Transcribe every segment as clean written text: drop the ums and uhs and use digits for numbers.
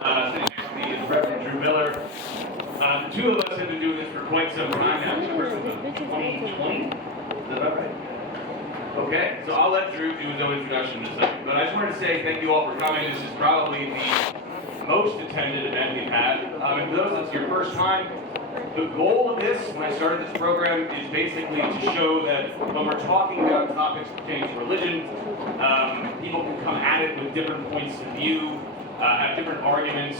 Sitting next to me is Reverend Drew Miller. The two of us have been doing this for quite some time now. We're from 2020. Is that about right? Okay, so I'll let Drew do his own introduction in a second. But I just wanted to say thank you all for coming. This is probably the most attended event we've had. And for those that's your first time, the goal of this, when I started this program, is basically to show that when we're talking about topics pertaining to religion, people can come at it with different points of view, have different arguments,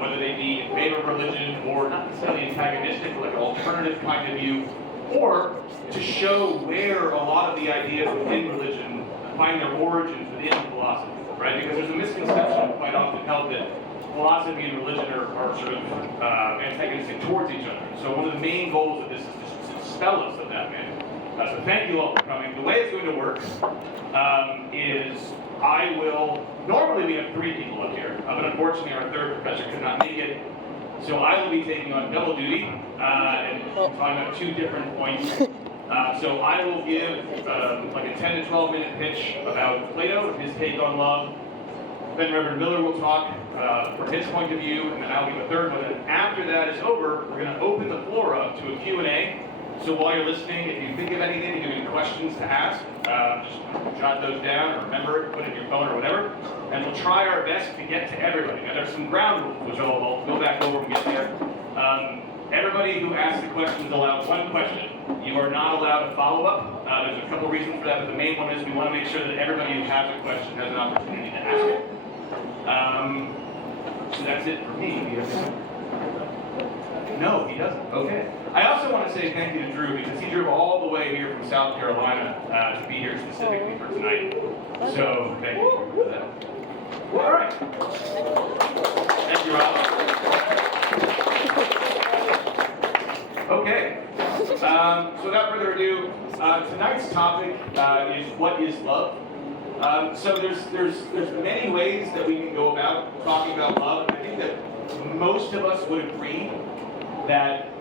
whether they be in favor of religion or not necessarily antagonistic, but like an alternative kind of view, or to show where a lot of the ideas within religion find their origins within philosophy, right? Because there's a misconception quite often held that philosophy and religion are sort of antagonistic towards each other. So one of the main goals of this is to dispel us of that myth. So thank you all for coming. The way it's going to work is I will, normally we have 3 people up here, but unfortunately our third professor could not make it. So I will be taking on double duty and talking about 2 different points. So I will give like a 10 to 12 minute pitch about Plato and his take on love. Then Reverend Miller will talk from his point of view, and then I'll give a third one. And after that is over, we're going to open the floor up to a Q&A. So while you're listening, if you think of anything, if you have any questions to ask, just jot those down or remember it, put it in your phone or whatever. And we'll try our best to get to everybody. Now there's some ground rules, which I'll go back over when we get there. Everybody who asks a question is allowed 1 question. You are not allowed a follow-up. There's a couple reasons for that, but the main one is we want to make sure that everybody who has a question has an opportunity to ask it. So that's it for me. No, he doesn't. Okay. I also want to say thank you to Drew because he drove all the way here from South Carolina to be here specifically for tonight. So thank you for that. All right. Thank you, Rob. Okay. So without further ado, tonight's topic is what is love. So there's many ways that we can go about talking about love. I think that most of us would agree that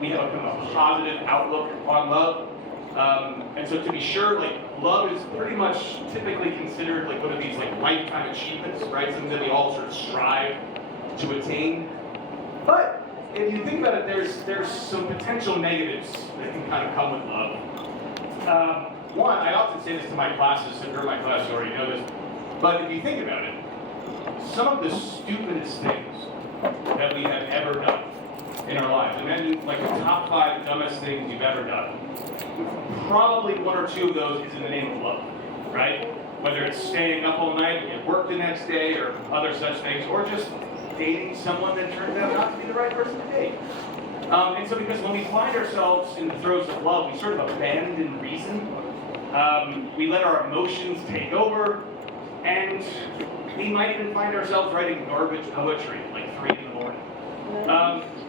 we have a kind of a positive outlook on love. And so to be sure, like love is pretty much typically considered like one of these like lifetime achievements, right? Something that we all sort of strive to attain. But if you think about it, there's some potential negatives that can kind of come with love. One, I often say this to my classes, and you're in my class, you already know this, but if you think about it, some of the stupidest things that we have ever done in our lives, imagine like the top 5 dumbest things you've ever done, probably 1 or 2 of those is in the name of love, right? Whether it's staying up all night and work the next day or other such things, or just dating someone that turns out not to be the right person to date. And so because when we find ourselves in the throes of love, we sort of abandon reason. We let our emotions take over, and we might even find ourselves writing garbage poetry at like 3 in the morning.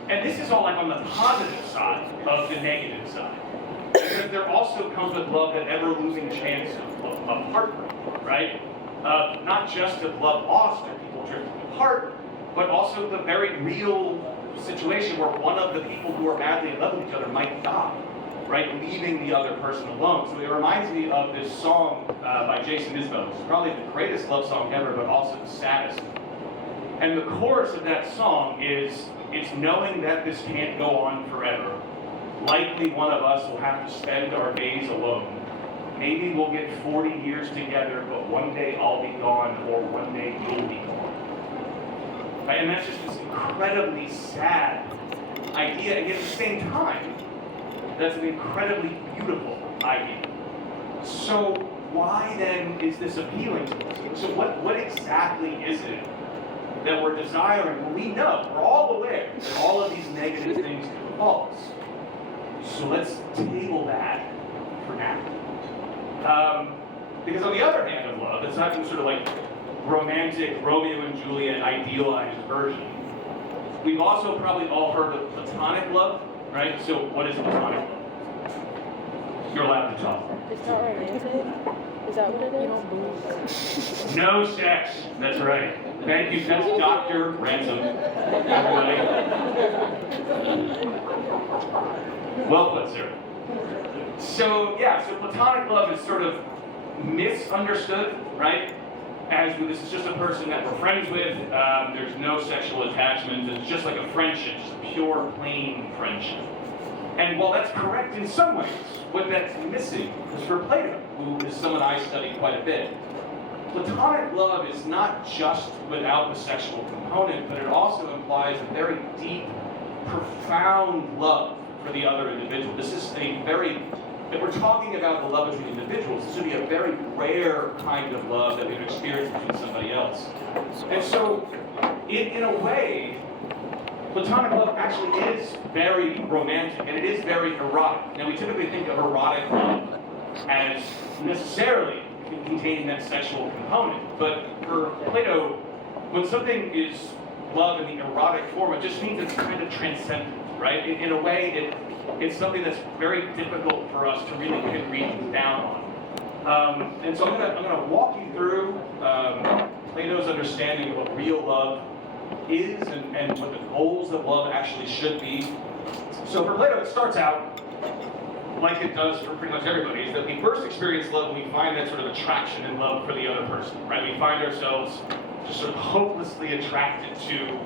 And this is all like on the positive side of the negative side. Because there also comes with love that ever-losing chance of heartbreak, right? Not just of love lost or people drifting apart, but also the very real situation where one of the people who are madly in love with each other might die, right, leaving the other person alone. So it reminds me of this song by Jason Isbell, which is probably the greatest love song ever, but also the saddest. And the chorus of that song is, it's knowing that this can't go on forever. Likely one of us will have to spend our days alone. Maybe we'll get 40 years together, but one day I'll be gone, or one day you'll be gone. Right? And that's just this incredibly sad idea, and yet at the same time, that's an incredibly beautiful idea. So why then is this appealing to us? So what exactly is it that we're desiring? Well, we know, we're all aware that all of these negative things can befall us. So let's table that for now. Because on the other hand of love, it's not some sort of like romantic Romeo and Juliet idealized version. We've also probably all heard of platonic love, right? So what is platonic love? You're allowed to talk. It's not romantic? Is that what it is? You don't believe. No sex. That's right. Thank you. That's Dr. Ransom. Everybody. Well put, sir. So, yeah, so platonic love is sort of misunderstood, right? this is just a person that we're friends with. There's no sexual attachment. It's just like a friendship, just a pure, plain friendship. And while that's correct in some ways, what that's missing is for Plato, who is someone I study quite a bit. Platonic love is not just without the sexual component, but it also implies a very deep, profound love for the other individual. This is if we're talking about the love between individuals, this would be a very rare kind of love that we would experience between somebody else. And so, in a way, Platonic love actually is very romantic, and it is very erotic. Now, we typically think of erotic love as necessarily containing that sexual component, but for Plato, when something is love in the erotic form, it just means it's kind of transcendent, right? In a way, it's something that's very difficult for us to really pin reasons down on. And so I'm gonna walk you through Plato's understanding of what real love is and what the goals of love actually should be. So for Plato, it starts out like it does for pretty much everybody, is that we first experience love when we find that sort of attraction and love for the other person, right? We find ourselves just sort of hopelessly attracted to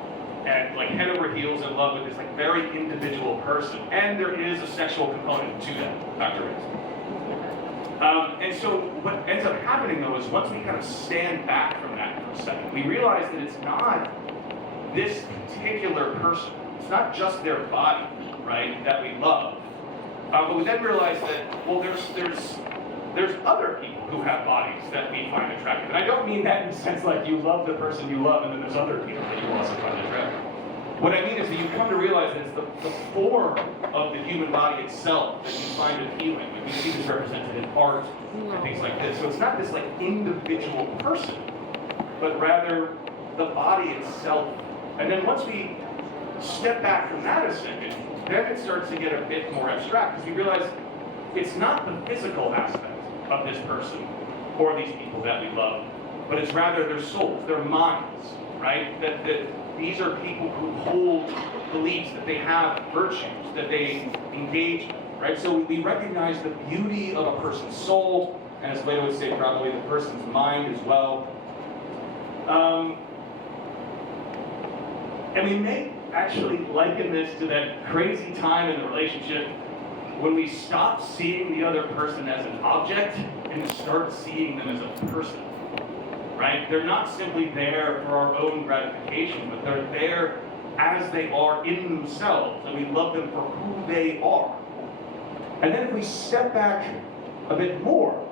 and like head over heels in love with this like very individual person. And there is a sexual component to that, Dr. Rizz. And so what ends up happening though is once we kind of stand back from that for a second, we realize that it's not this particular person, it's not just their body, right, that we love. But we then realize that, well, there's other people who have bodies that we find attractive. And I don't mean that in the sense like you love the person you love and then there's other people that you also find attractive. What I mean is that you come to realize that it's the form of the human body itself that you find appealing. Like we see this represented in art and things like this. So it's not this like individual person, but rather the body itself. And then once we step back from that a second, then it starts to get a bit more abstract because we realize it's not the physical aspect of this person or these people that we love, but it's rather their souls, their minds, right? That these are people who hold beliefs, that they have virtues, that they engage in, right? So we recognize the beauty of a person's soul, and as Plato would say, probably the person's mind as well. And we may actually liken this to that crazy time in the relationship when we stop seeing the other person as an object and start seeing them as a person, right? They're not simply there for our own gratification, but they're there as they are in themselves, and we love them for who they are. And then if we step back a bit more,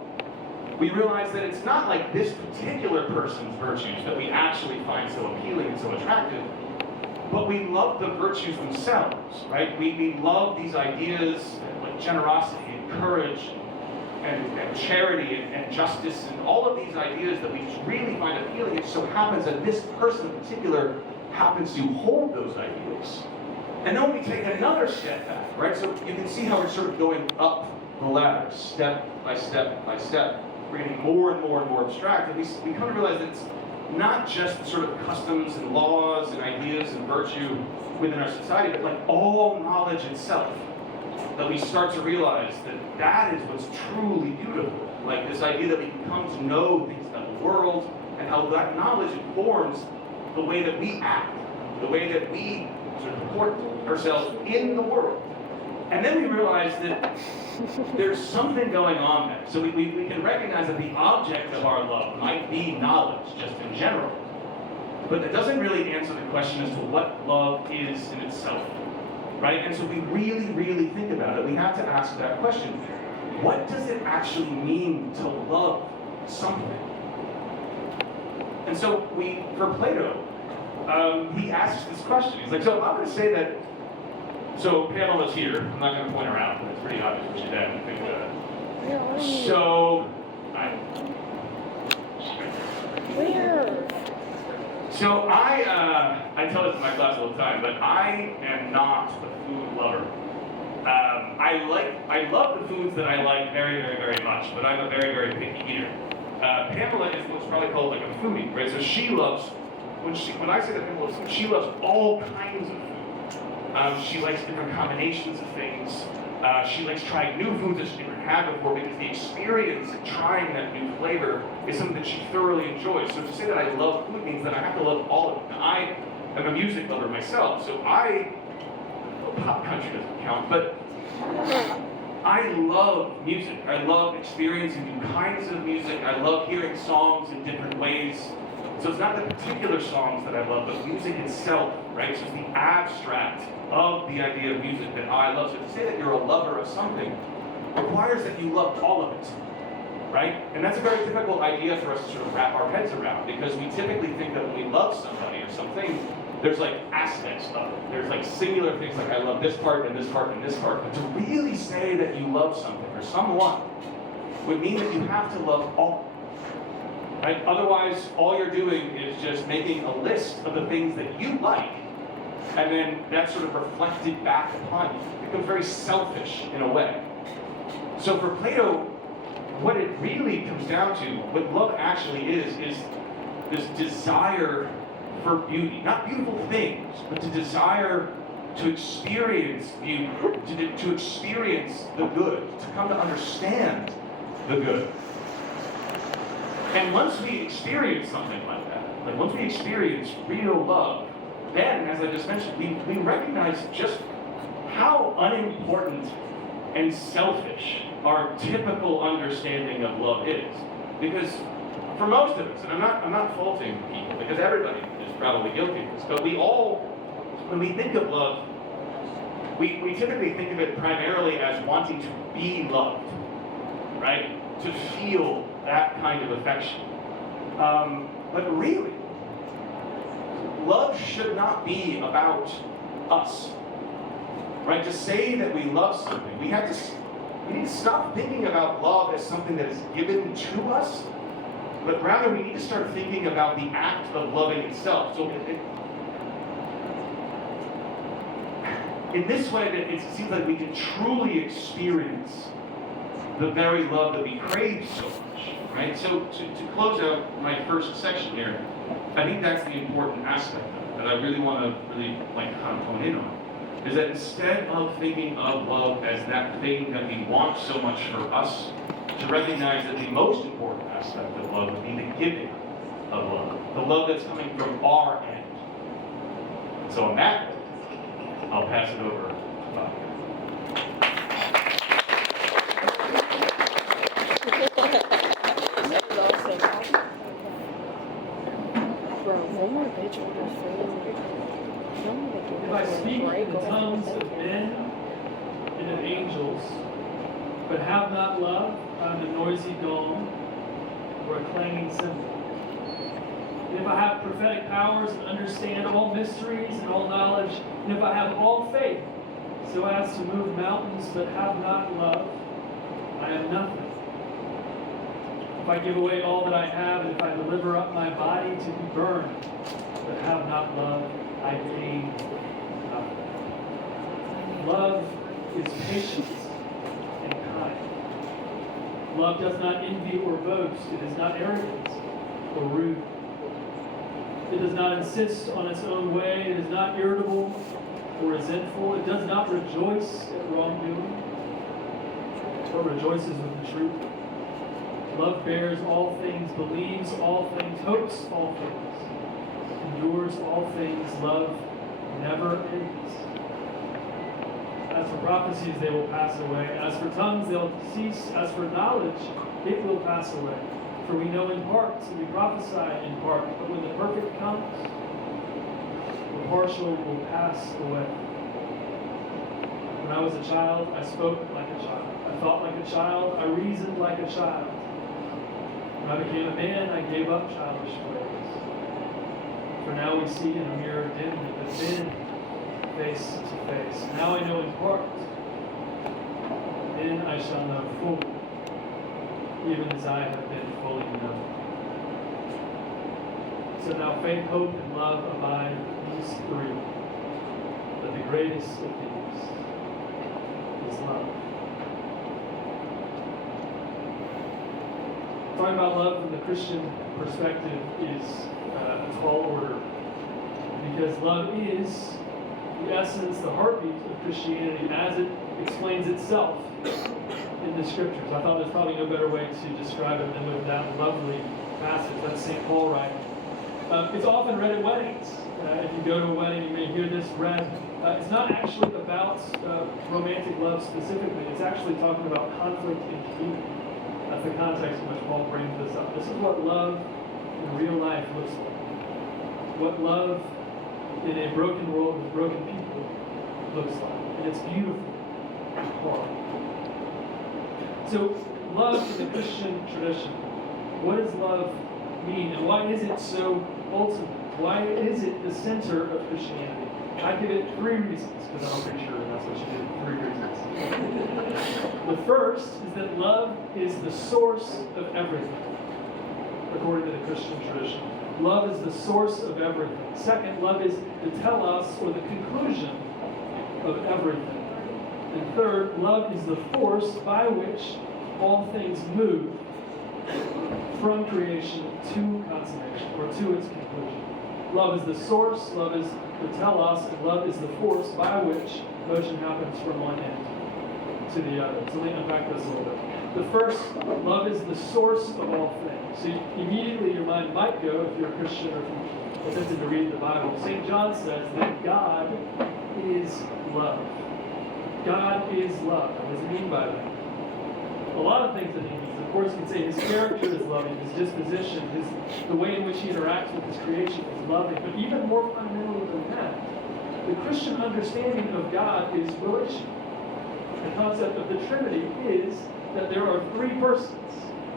we realize that it's not like this particular person's virtues that we actually find so appealing and so attractive, but we love the virtues themselves, right? We love these ideas like generosity and courage and charity and justice and all of these ideas that we really find appealing. It so happens that this person in particular happens to hold those ideas. And then we take another step back, right? So you can see how we're sort of going up the ladder, step by step by step. We're getting more and more and more abstract, and we come to realize that it's not just the sort of customs and laws and ideas and virtue within our society, but like all knowledge itself. That we start to realize that that is what's truly beautiful. Like this idea that we can come to know things about the world and how that knowledge informs the way that we act, the way that we sort of comport ourselves in the world. And then we realize that there's something going on there. So we can recognize that the object of our love might be knowledge, just in general. But that doesn't really answer the question as to what love is in itself, right? And so if we really, really think about it, we have to ask that question. What does it actually mean to love something? And so for Plato, he asks this question. He's like, so I'm going to say that, so Pamela's here. I'm not going to point her out, but it's pretty obvious what she's at. I think, so, Where? So I tell this in my class all the time, but I am not a food lover. I love the foods that I like very, very, very much, but I'm a very, very picky eater. Pamela is what's probably called like a foodie, right? So she loves, when I say that Pamela loves food, she loves all kinds of food. She likes different combinations of things. She likes trying new foods that she never had before because the experience of trying that new flavor is something that she thoroughly enjoys. So to say that I love food means that I have to love all of it. Now, I am a music lover myself, so pop country doesn't count, but I love music. I love experiencing new kinds of music. I love hearing songs in different ways. So it's not the particular songs that I love, but music itself, right? So it's the abstract of the idea of music that I love. So to say that you're a lover of something requires that you love all of it, right? And that's a very difficult idea for us to sort of wrap our heads around, because we typically think that when we love somebody or something, there's like aspects of it. There's like singular things like I love this part and this part and this part. But to really say that you love something or someone would mean that you have to love all. Right? Otherwise, all you're doing is just making a list of the things that you like, and then that's sort of reflected back upon you. It becomes very selfish in a way. So for Plato, what it really comes down to, what love actually is this desire for beauty. Not beautiful things, but to desire to experience beauty, to experience the good, to come to understand the good. And once we experience something like that, like once we experience real love, then, as I just mentioned, we recognize just how unimportant and selfish our typical understanding of love is. Because for most of us, and I'm not faulting people, because everybody is probably guilty of this, but we all, when we think of love, we typically think of it primarily as wanting to be loved, right? To feel that kind of affection. But really, love should not be about us, right? To say that we love something, we need to stop thinking about love as something that is given to us, but rather we need to start thinking about the act of loving itself. So in this way, it seems like we can truly experience the very love that we crave so much, right? So to close out my first section here, I think that's the important aspect of it that I really want to kind of hone in on, is that instead of thinking of love as that thing that we want so much for us, to recognize that the most important aspect of love would be the giving of love, the love that's coming from our end. So on that note, I'll pass it over to Bob. If I speak in the tongues of men and of angels, but have not love, I'm a noisy gong or a clanging cymbal. And if I have prophetic powers and understand all mysteries and all knowledge, and if I have all faith so as to move mountains but have not love, I am nothing. If I give away all that I have, and if I deliver up my body to be burned, but have not love, I gain nothing. Love is patient and kind. Love does not envy or boast. It is not arrogant or rude. It does not insist on its own way. It is not irritable or resentful. It does not rejoice at wrongdoing, but rejoices with the truth. Love bears all things, believes all things, hopes all things, endures all things. Love never ends. As for prophecies, they will pass away. As for tongues, they'll cease. As for knowledge, it will pass away. For we know in part, so we prophesy in part. But when the perfect comes, the partial will pass away. When I was a child, I spoke like a child. I thought like a child. I reasoned like a child. When I became a man, I gave up childish ways. For now we see in a mirror dimly, but then face to face. Now I know in part. Then I shall know fully, even as I have been fully known. So now faith, hope, and love abide, these three. But the greatest of these is love. Talking about love from the Christian perspective is a tall order, because love is the essence, the heartbeat of Christianity as it explains itself in the Scriptures. I thought there's probably no better way to describe it than with that lovely passage. That's St. Paul writing. It's often read at weddings. If you go to a wedding, you may hear this read. It's not actually about romantic love specifically. It's actually talking about conflict in community. That's the context in which Paul brings this up. This is what love in real life looks like. What love in a broken world with broken people looks like. And it's beautiful and hard. So, love in the Christian tradition. What does love mean? And why is it so ultimate? Why is it the center of Christianity? I give it 3 reasons, because I'm pretty sure that's what you did. 3 reasons. The first is that love is the source of everything, according to the Christian tradition. Love is the source of everything. Second, love is the telos, or the conclusion of everything. And third, love is the force by which all things move from creation to consummation, or to its conclusion. Love is the source, love is the telos, and love is the force by which motion happens from one end to the other. So let me unpack this a little bit. The first, love is the source of all things. So immediately your mind might go, if you're a Christian or if you're attempting to read the Bible, St. John says that God is love. God is love. What does he mean by that? A lot of things that he means. Of course, you can say his character is loving, his disposition, the way in which he interacts with his creation is loving. But even more fundamentally than that, the Christian understanding of God is relational. The concept of the Trinity is that there are 3 persons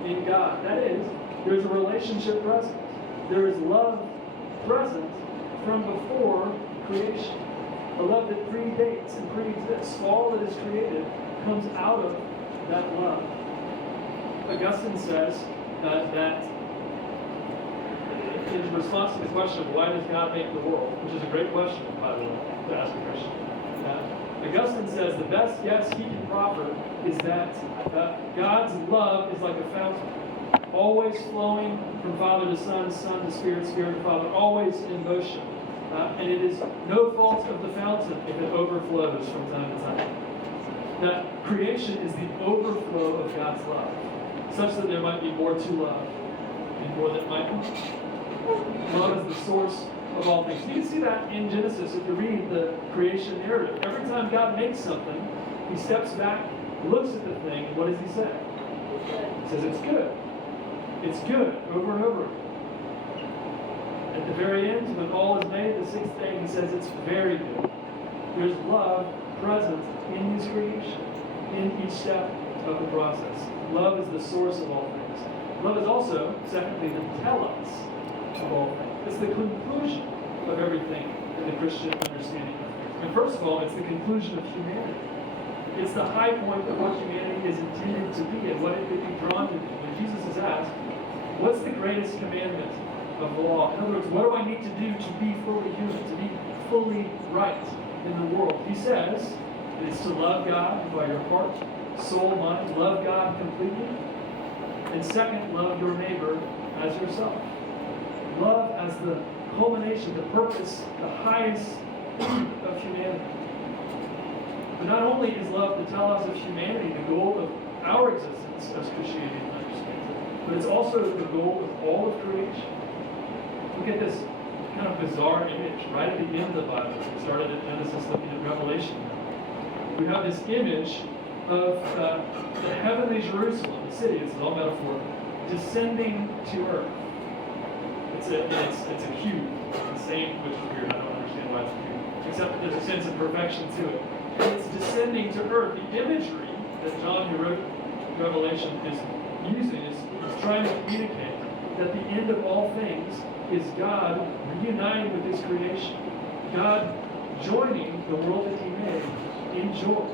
in God. That is, there's a relationship present. There is love present from before creation. A love that predates and pre-exists. All that is created comes out of that love. Augustine says that in response to the question of why does God make the world, which is a great question, by the way, to ask a Christian, Augustine says the best guess he can proffer is that God's love is like a fountain, always flowing from Father to Son, Son to Spirit, Spirit to Father, always in motion. And it is no fault of the fountain if it overflows from time to time. That creation is the overflow of God's love, such that there might be more to love, and more that might be. Love is the source of all things. You can see that in Genesis if you read the creation narrative. Every time God makes something, he steps back, looks at the thing, and what does he say? He says it's good. It's good, over and over again. At the very end, when all is made, the 6th day, he says it's very good. There's love present in his creation, in each step of the process. Love is the source of all things. Love is also, secondly, the telos of all things. It's the conclusion of everything in the Christian understanding of things. And first of all, it's the conclusion of humanity. It's the high point of what humanity is intended to be and what it could be drawn to be. When Jesus is asked, what's the greatest commandment of the law? In other words, what do I need to do to be fully human, to be fully right in the world? He says, it's to love God by your heart, soul, mind, love God completely. And second, love your neighbor as yourself. Love as the culmination, the purpose, the highest of humanity. But not only is love the telos of humanity, the goal of our existence as Christianity understands it, but it's also the goal of all of creation. Look at this kind of bizarre image right at the end of the Bible. We started at Genesis, looking at Revelation. We have this image of the heavenly Jerusalem, the city, this is all metaphor, descending to earth. It's a cube. It's the same, which is weird. I don't understand why it's a cube. Except that there's a sense of perfection to it. And it's descending to earth. The imagery that John, who wrote Revelation, is using is trying to communicate that the end of all things is God reuniting with his creation. God joining the world that he made in joy,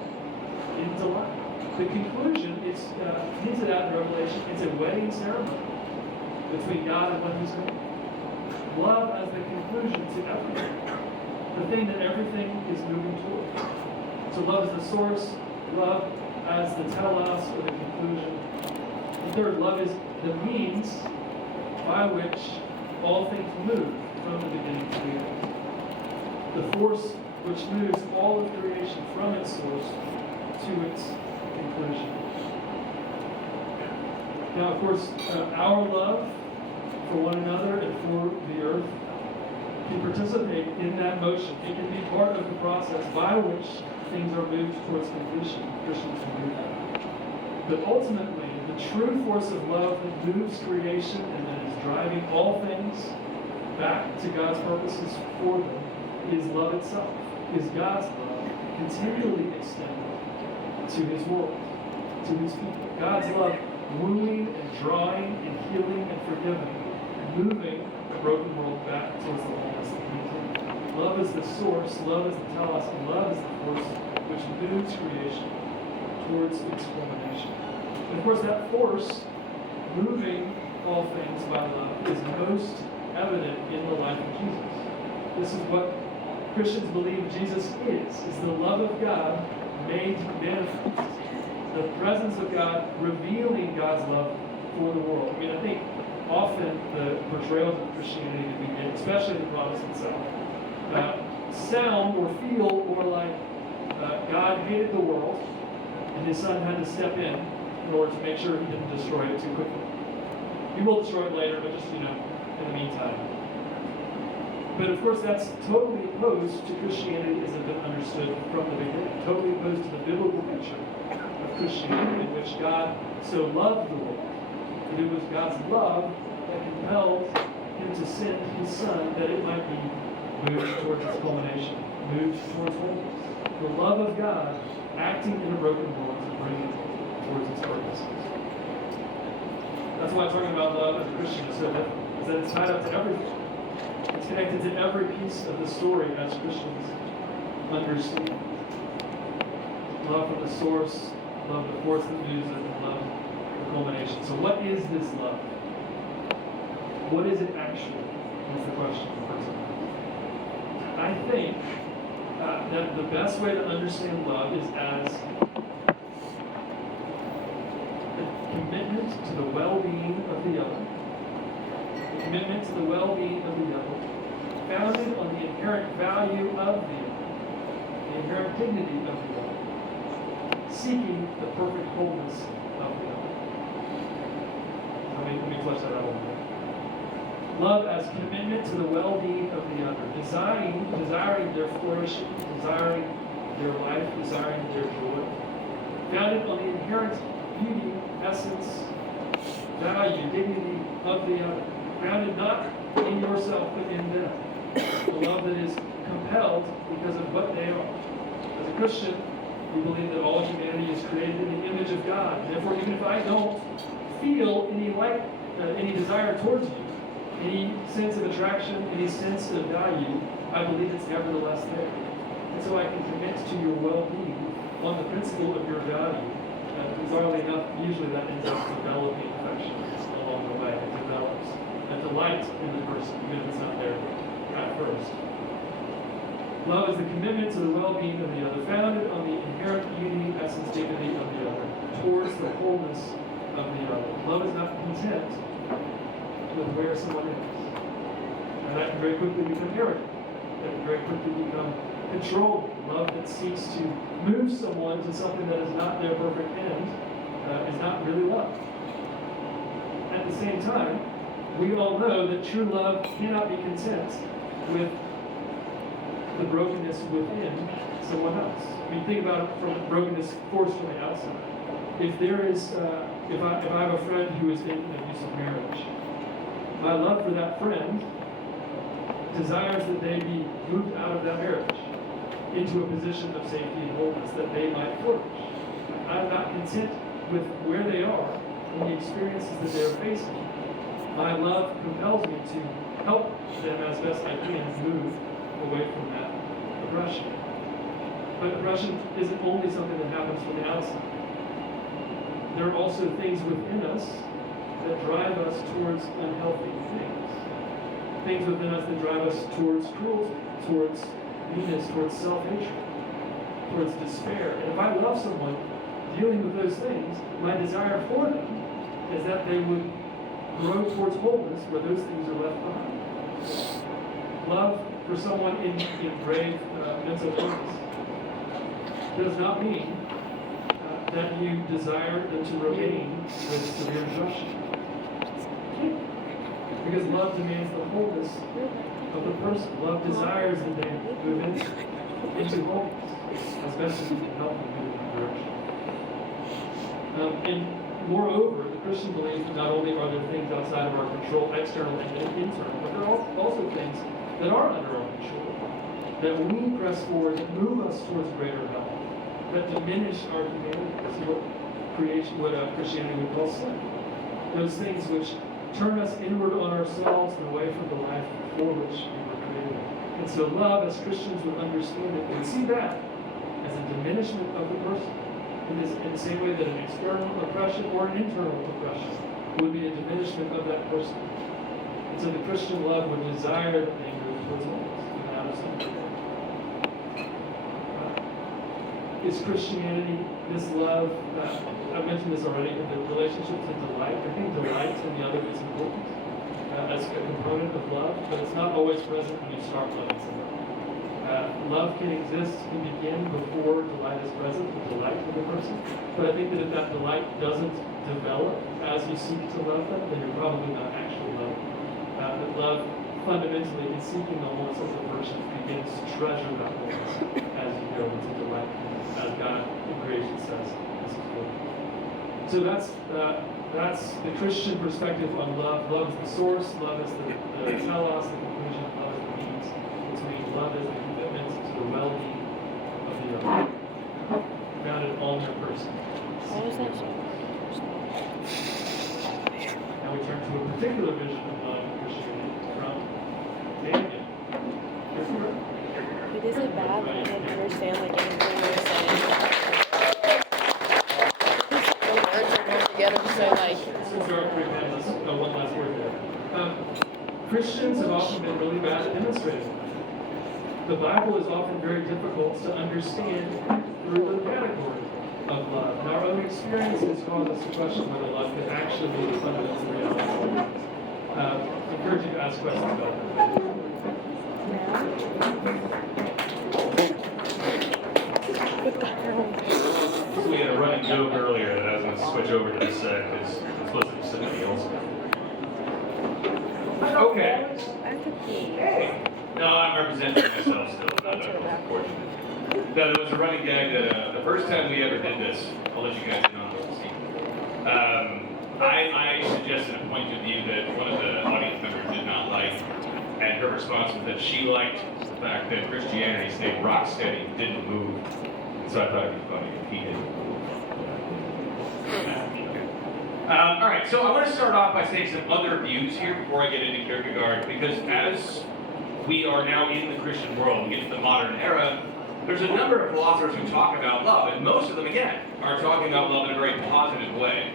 in delight. The conclusion is hinted at in Revelation. It's a wedding ceremony between God and what he's made. Love as the conclusion to everything. The thing that everything is moving toward. So love is the source. Love as the telos, or the conclusion. And third, love is the means by which all things move from the beginning to the end. The force which moves all of creation from its source to its conclusion. Now, of course, our love for one another and for the earth can participate in that motion. It can be part of the process by which things are moved towards completion. Christians can do that. But ultimately, the true force of love that moves creation and that is driving all things back to God's purposes for them is love itself, is God's love continually extended to his world, to his people. God's love wooing and drawing and healing and forgiving, and moving a broken world back towards the wholeness that he intended. Love is the source, love is the telos, and love is the force which moves creation towards its culmination. And of course, that force moving all things by love is most evident in the life of Jesus. This is what Christians believe Jesus is the love of God made manifest. The presence of God revealing God's love for the world. I mean, I think often the portrayals of Christianity that we get, especially the Protestant side, sound or feel more like God hated the world and his son had to step in order to make sure he didn't destroy it too quickly. He will destroy it later, but just, in the meantime. But of course, that's totally opposed to Christianity as it had been understood from the beginning. Totally opposed to the biblical picture of Christianity, in which God so loved the world that it was God's love that compelled him to send his son that it might be moved towards its culmination, moved towards wholeness. The love of God acting in a broken world to bring it towards its purposes. That's why talking about love as a Christian is so different, is that it's tied up to everything. It's connected to every piece of the story as Christians understand. Love from the source, love the force that moves it, and love the culmination. So what is this love? What is it actually? That's the question for tonight. I think that the best way to understand love is as a commitment to the well-being of the other. A commitment to the well-being of the other, founded on the inherent value of the other, the inherent dignity of the other, seeking the perfect wholeness of the other. Let me flesh that out a little bit. Love as commitment to the well-being of the other, desiring their flourishing, desiring their life, desiring their joy, founded on the inherent beauty, essence, value, dignity of the other, grounded not in yourself but in them. A love that is compelled because of what they are. As a Christian, we believe that all humanity is created in the image of God. And therefore, even if I don't feel any desire towards you, any sense of attraction, any sense of value, I believe it's nevertheless there. And so I can commit to your well-being on the principle of your value. Bizarrely enough, usually that ends up developing affection along the way. It develops a delight in the person, even if it's not there at first. Love is the commitment to the well-being of the other, founded on the inherent beauty, essence, dignity of the other, towards the wholeness of the other. Love is not content with where someone is. And that can very quickly become arrogant. That can very quickly become controlling. Love that seeks to move someone to something that is not their perfect end is not really love. At the same time, we all know that true love cannot be content with the brokenness within someone else. I mean, think about it from brokenness forced from the outside. If there is, if I have a friend who is in an abusive marriage, my love for that friend desires that they be moved out of that marriage into a position of safety and wholeness, that they might flourish. I'm not content with where they are and the experiences that they're facing. My love compels me to help them as best I can move away from that oppression. But oppression isn't only something that happens from the outside. There are also things within us that drive us towards unhealthy things. Things within us that drive us towards cruelty, towards meanness, towards self-hatred, towards despair. And if I love someone dealing with those things, my desire for them is that they would grow towards wholeness where those things are left behind. Love for someone in grave mental illness does not mean that you desire them to remain with severe exhaustion. Because love demands the wholeness of the person. Love desires that they move into wholeness as best as we can help them move in that direction. And moreover, the Christian believes that not only are there things outside of our control, external and internal, but there are also things that are under our control, that we press forward, that move us towards greater health, that diminish our humanity. This is what Christianity would call sin. Those things which turn us inward on ourselves and away from the life for which we were created. And so love, as Christians would understand it, would see that as a diminishment of the person. In the same way that an external oppression or an internal oppression would be a diminishment of that person. And so the Christian love would desire that they move towards wholeness and out of sin. Is Christianity, this love, I've mentioned this already, but the relationship to delight. I think delight in the other is important as a component of love, but it's not always present when you start loving someone. Love can exist, can begin before delight is present, the delight of the person. But I think that if that delight doesn't develop as you seek to love them, then you're probably not actually loving. But love, fundamentally, in seeking the wholeness of the person, begins to treasure that wholeness as you go into delight, as God in creation says. This is good. So that's the Christian perspective on love. Love is the source, love is the telos, the conclusion, love is the means between. Love is the commitment to the well-being of the other, grounded on their person. Why was that so? Now we turn to a particular vision of love in Christianity from Daniel. Kierkegaard. But is it bad that I didn't understand like anything you were saying? The words are going together so like. Since there are three panelists, one last word there. Christians have often been really bad at demonstrating. The Bible is often very difficult to understand through the category of love. And our own experiences cause us to question whether love can actually be the fundamental reality. I encourage you to ask questions about that. So we had a running joke earlier that I was going to switch over to this because it's supposed to be somebody else. Okay. Hey. No, I'm representing myself still, not unfortunate. No, there was a running gag that the first time we ever did this, I'll let you guys in on what to see. I suggested a point of view that one of the audience members did not like, and her response was that she liked the fact that Christianity stayed rock steady, didn't move. So I thought it'd be funny if he did. All right, so I want to start off by saying some other views here before I get into Kierkegaard, because as we are now in the Christian world, we get to the modern era, there's a number of philosophers who talk about love, and most of them, again, are talking about love in a very positive way,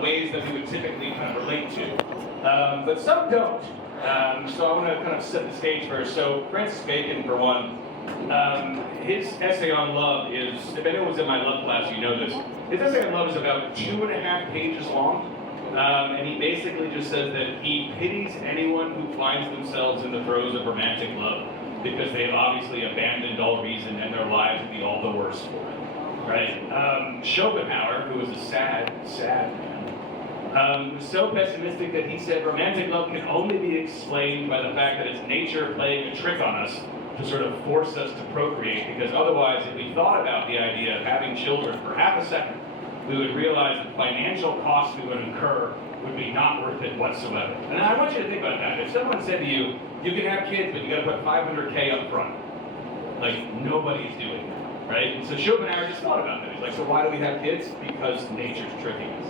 ways that we would typically kind of relate to. But some don't. So I want to kind of set the stage first. So Francis Bacon, for one, his essay on love is, if anyone was in my love class, you know this, his essay on love is about 2.5 pages long. And he basically just says that he pities anyone who finds themselves in the throes of romantic love because they have obviously abandoned all reason and their lives would be all the worse for it, right? Schopenhauer, who was a sad man, was so pessimistic that he said romantic love can only be explained by the fact that it's nature playing a trick on us to sort of force us to procreate, because otherwise, if we thought about the idea of having children for half a second, we would realize the financial costs we would incur would be not worth it whatsoever. And I want you to think about that. If someone said to you, you can have kids, but you gotta put $500K up front, like nobody's doing that, right? And so Schopenhauer just thought about that. He's like, so why do we have kids? Because nature's tricking us.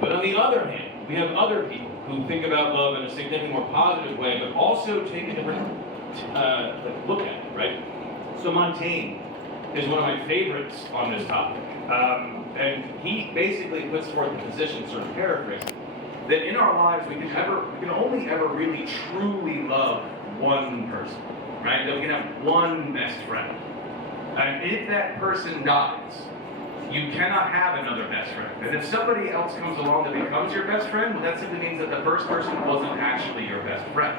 But on the other hand, we have other people who think about love in a significantly more positive way, but also take a different look at it, right? So Montaigne is one of my favorites on this topic. And he basically puts forth the position, sort of paraphrasing, that in our lives we can only ever really truly love one person, right? That we can have one best friend. And if that person dies, you cannot have another best friend. And if somebody else comes along that becomes your best friend, well, that simply means that the first person wasn't actually your best friend.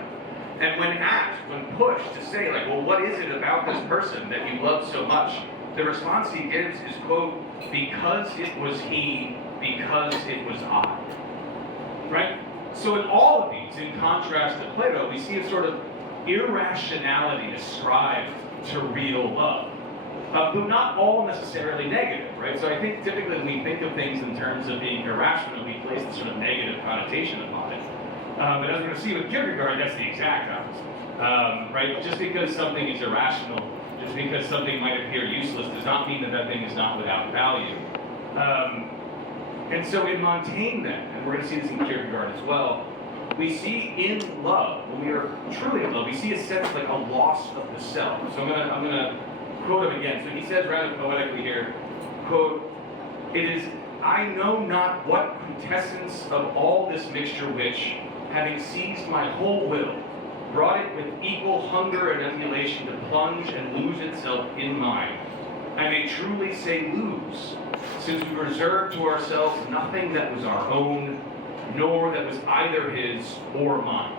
And when asked, when pushed to say, like, well, what is it about this person that you love so much? The response he gives is, quote, because it was he, because it was I. Right? So in all of these, in contrast to Plato, we see a sort of irrationality ascribed to real love. But not all necessarily negative, right? So I think typically when we think of things in terms of being irrational, we place a sort of negative connotation upon it. But as we're going to see with Kierkegaard, that's the exact opposite, right? Just because something is irrational, just because something might appear useless, does not mean that that thing is not without value. And so in Montaigne then, and we're going to see this in Kierkegaard as well, we see in love, when we are truly in love, we see a sense like a loss of the self. So I'm gonna quote him again. So he says rather poetically here, quote, it is, I know not what quintessence of all this mixture which, having seized my whole will, brought it with equal hunger and emulation to plunge and lose itself in mine. I may truly say lose, since we reserved to ourselves nothing that was our own, nor that was either his or mine.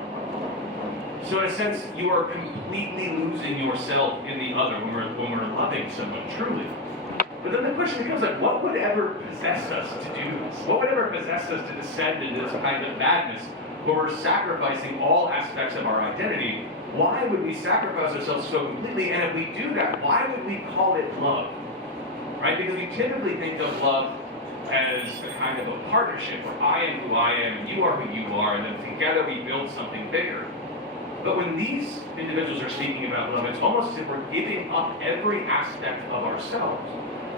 So in a sense, you are completely losing yourself in the other when we're loving someone truly. But then the question becomes like, what would ever possess us to do this? What would ever possess us to descend into this kind of madness where we're sacrificing all aspects of our identity? Why would we sacrifice ourselves so completely? And if we do that, why would we call it love? Right? Because we typically think of love as a kind of a partnership where I am who I am and you are who you are, and then together we build something bigger. But when these individuals are speaking about love, it's almost as if we're giving up every aspect of ourselves.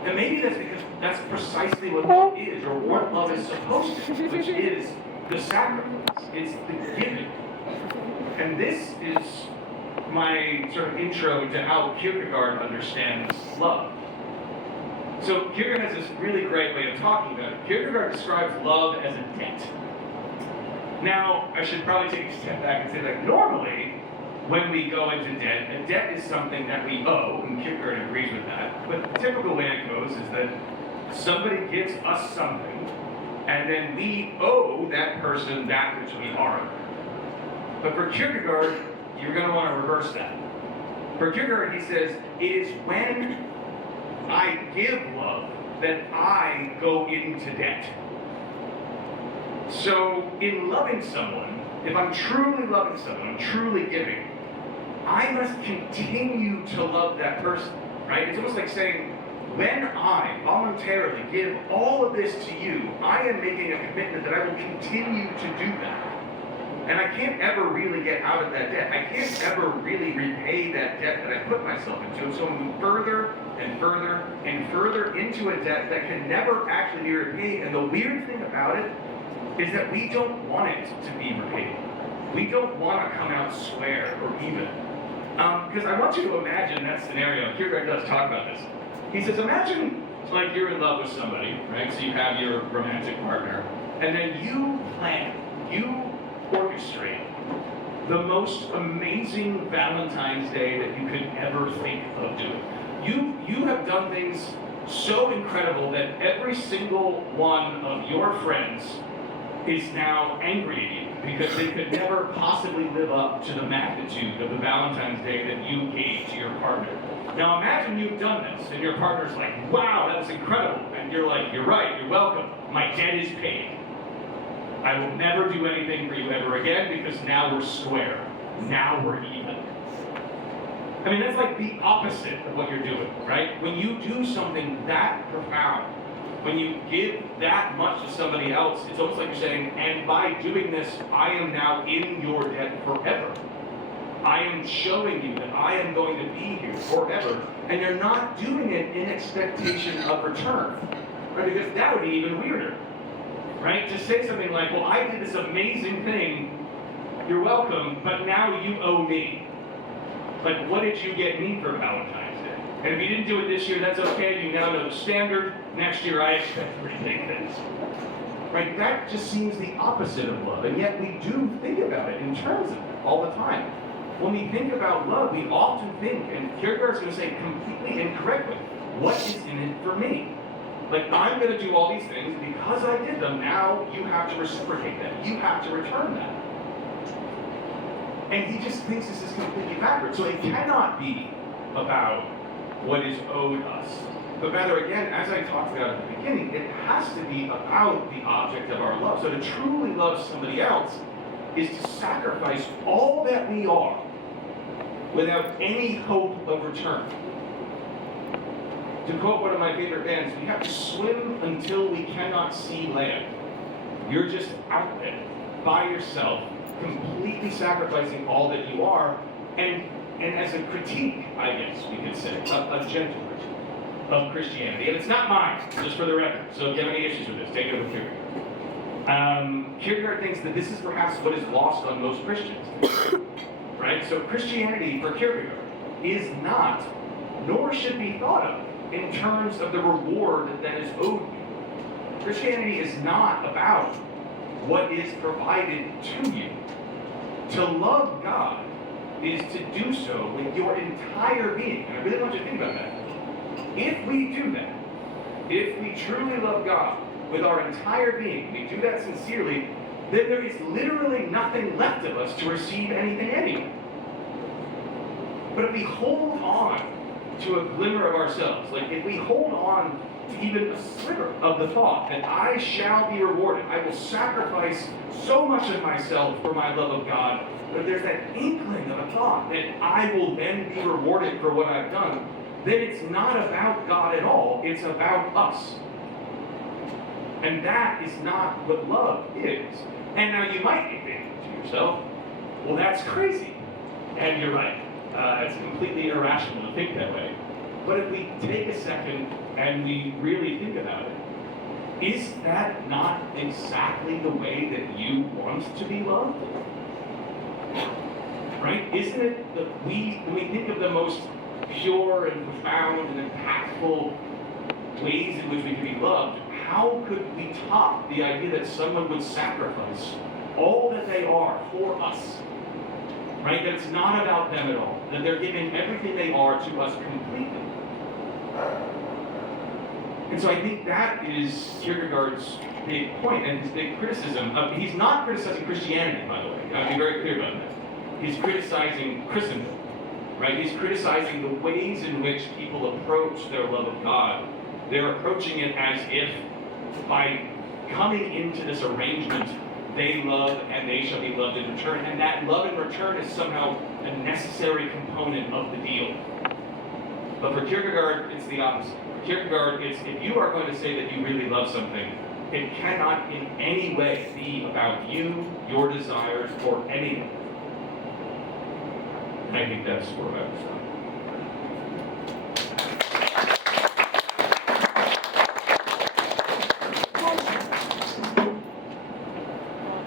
And maybe that's because that's precisely what love is, or what love is supposed to be, which is the sacrifice. It's the giving. And this is my sort of intro into how Kierkegaard understands love. So Kierkegaard has this really great way of talking about it. Kierkegaard describes love as a debt. Now, I should probably take a step back and say that normally, when we go into debt, a debt is something that we owe, and Kierkegaard agrees with that. But the typical way it goes is that somebody gives us something, and then we owe that person that which we are. But for Kierkegaard, you're going to want to reverse that. For Kierkegaard, he says, it is when I give love that I go into debt. So in loving someone, if I'm truly loving someone, I'm truly giving, I must continue to love that person, right? It's almost like saying, when I voluntarily give all of this to you, I am making a commitment that I will continue to do that. And I can't ever really get out of that debt. I can't ever really repay that debt that I put myself into. So I move further and further and further into a debt that can never actually be repaid. And the weird thing about it is that we don't want it to be repaid. We don't want to come out square or even. Because I want you to imagine that scenario. Kierkegaard does talk about this. He says, imagine like you're in love with somebody, right? So you have your romantic partner, and then you plan, you orchestrate the most amazing Valentine's Day that you could ever think of doing. You have done things so incredible that every single one of your friends is now angry at you because they could never possibly live up to the magnitude of the Valentine's Day that you gave to your partner. Now imagine you've done this and your partner's like, wow, that was incredible. And you're like, you're right, you're welcome. My debt is paid. I will never do anything for you ever again because now we're square. Now we're even. I mean, that's like the opposite of what you're doing, right? When you do something that profound, when you give that much to somebody else, it's almost like you're saying, and by doing this, I am now in your debt forever. I am showing you that I am going to be here forever. And you're not doing it in expectation of return, right? Because that would be even weirder, right? To say something like, well, I did this amazing thing, you're welcome, but now you owe me. Like, what did you get me for Valentine's Day? And if you didn't do it this year, that's okay. You now know the standard. Next year, I expect pretty big things. Right? That just seems the opposite of love. And yet we do think about it in terms of it all the time. When we think about love, we often think, and Kierkegaard's going to say completely incorrectly, what is in it for me? Like, I'm going to do all these things because I did them. Now you have to reciprocate that. You have to return that. And he just thinks this is completely backwards. So it cannot be about what is owed us. But rather, again, as I talked about at the beginning, it has to be about the object of our love. So to truly love somebody else is to sacrifice all that we are without any hope of return. To quote one of my favorite bands, we have to swim until we cannot see land. You're just out there by yourself, completely sacrificing all that you are, and as a critique, I guess we could say, a gentle critique of Christianity. And it's not mine, just for the record. So if you have any issues with this, take it with Kierkegaard. Kierkegaard thinks that this is perhaps what is lost on most Christians. Right? So Christianity, for Kierkegaard, is not, nor should be thought of, in terms of the reward that is owed you. Christianity is not about what is provided to you. To love God is to do so with your entire being. And I really want you to think about that. If we do that, if we truly love God with our entire being, we do that sincerely, then there is literally nothing left of us to receive anything anyway. But if we hold on to a glimmer of ourselves, like if we hold on to even a sliver of the thought that I shall be rewarded, I will sacrifice so much of myself for my love of God, but there's that inkling of a thought that I will then be rewarded for what I've done, then it's not about God at all, it's about us. And that is not what love is. And now you might be thinking to yourself, well, that's crazy. And you're right. It's completely irrational to think that way. But if we take a second and we really think about it, is that not exactly the way that you want to be loved? Right? Isn't it that when we think of the most pure and profound and impactful ways in which we can be loved, how could we top the idea that someone would sacrifice all that they are for us? Right? That it's not about them at all. That they're giving everything they are to us completely. And so I think that is Kierkegaard's big point and his big criticism. He's not criticizing Christianity, by the way. I'll be very clear about that. He's criticizing Christendom. Right? He's criticizing the ways in which people approach their love of God. They're approaching it as if by coming into this arrangement, they love and they shall be loved in return. And that love in return is somehow a necessary component of the deal. But for Kierkegaard, it's the opposite. For Kierkegaard, it's if you are going to say that you really love something, it cannot in any way be about you, your desires, or anything. And I think that's where I was from.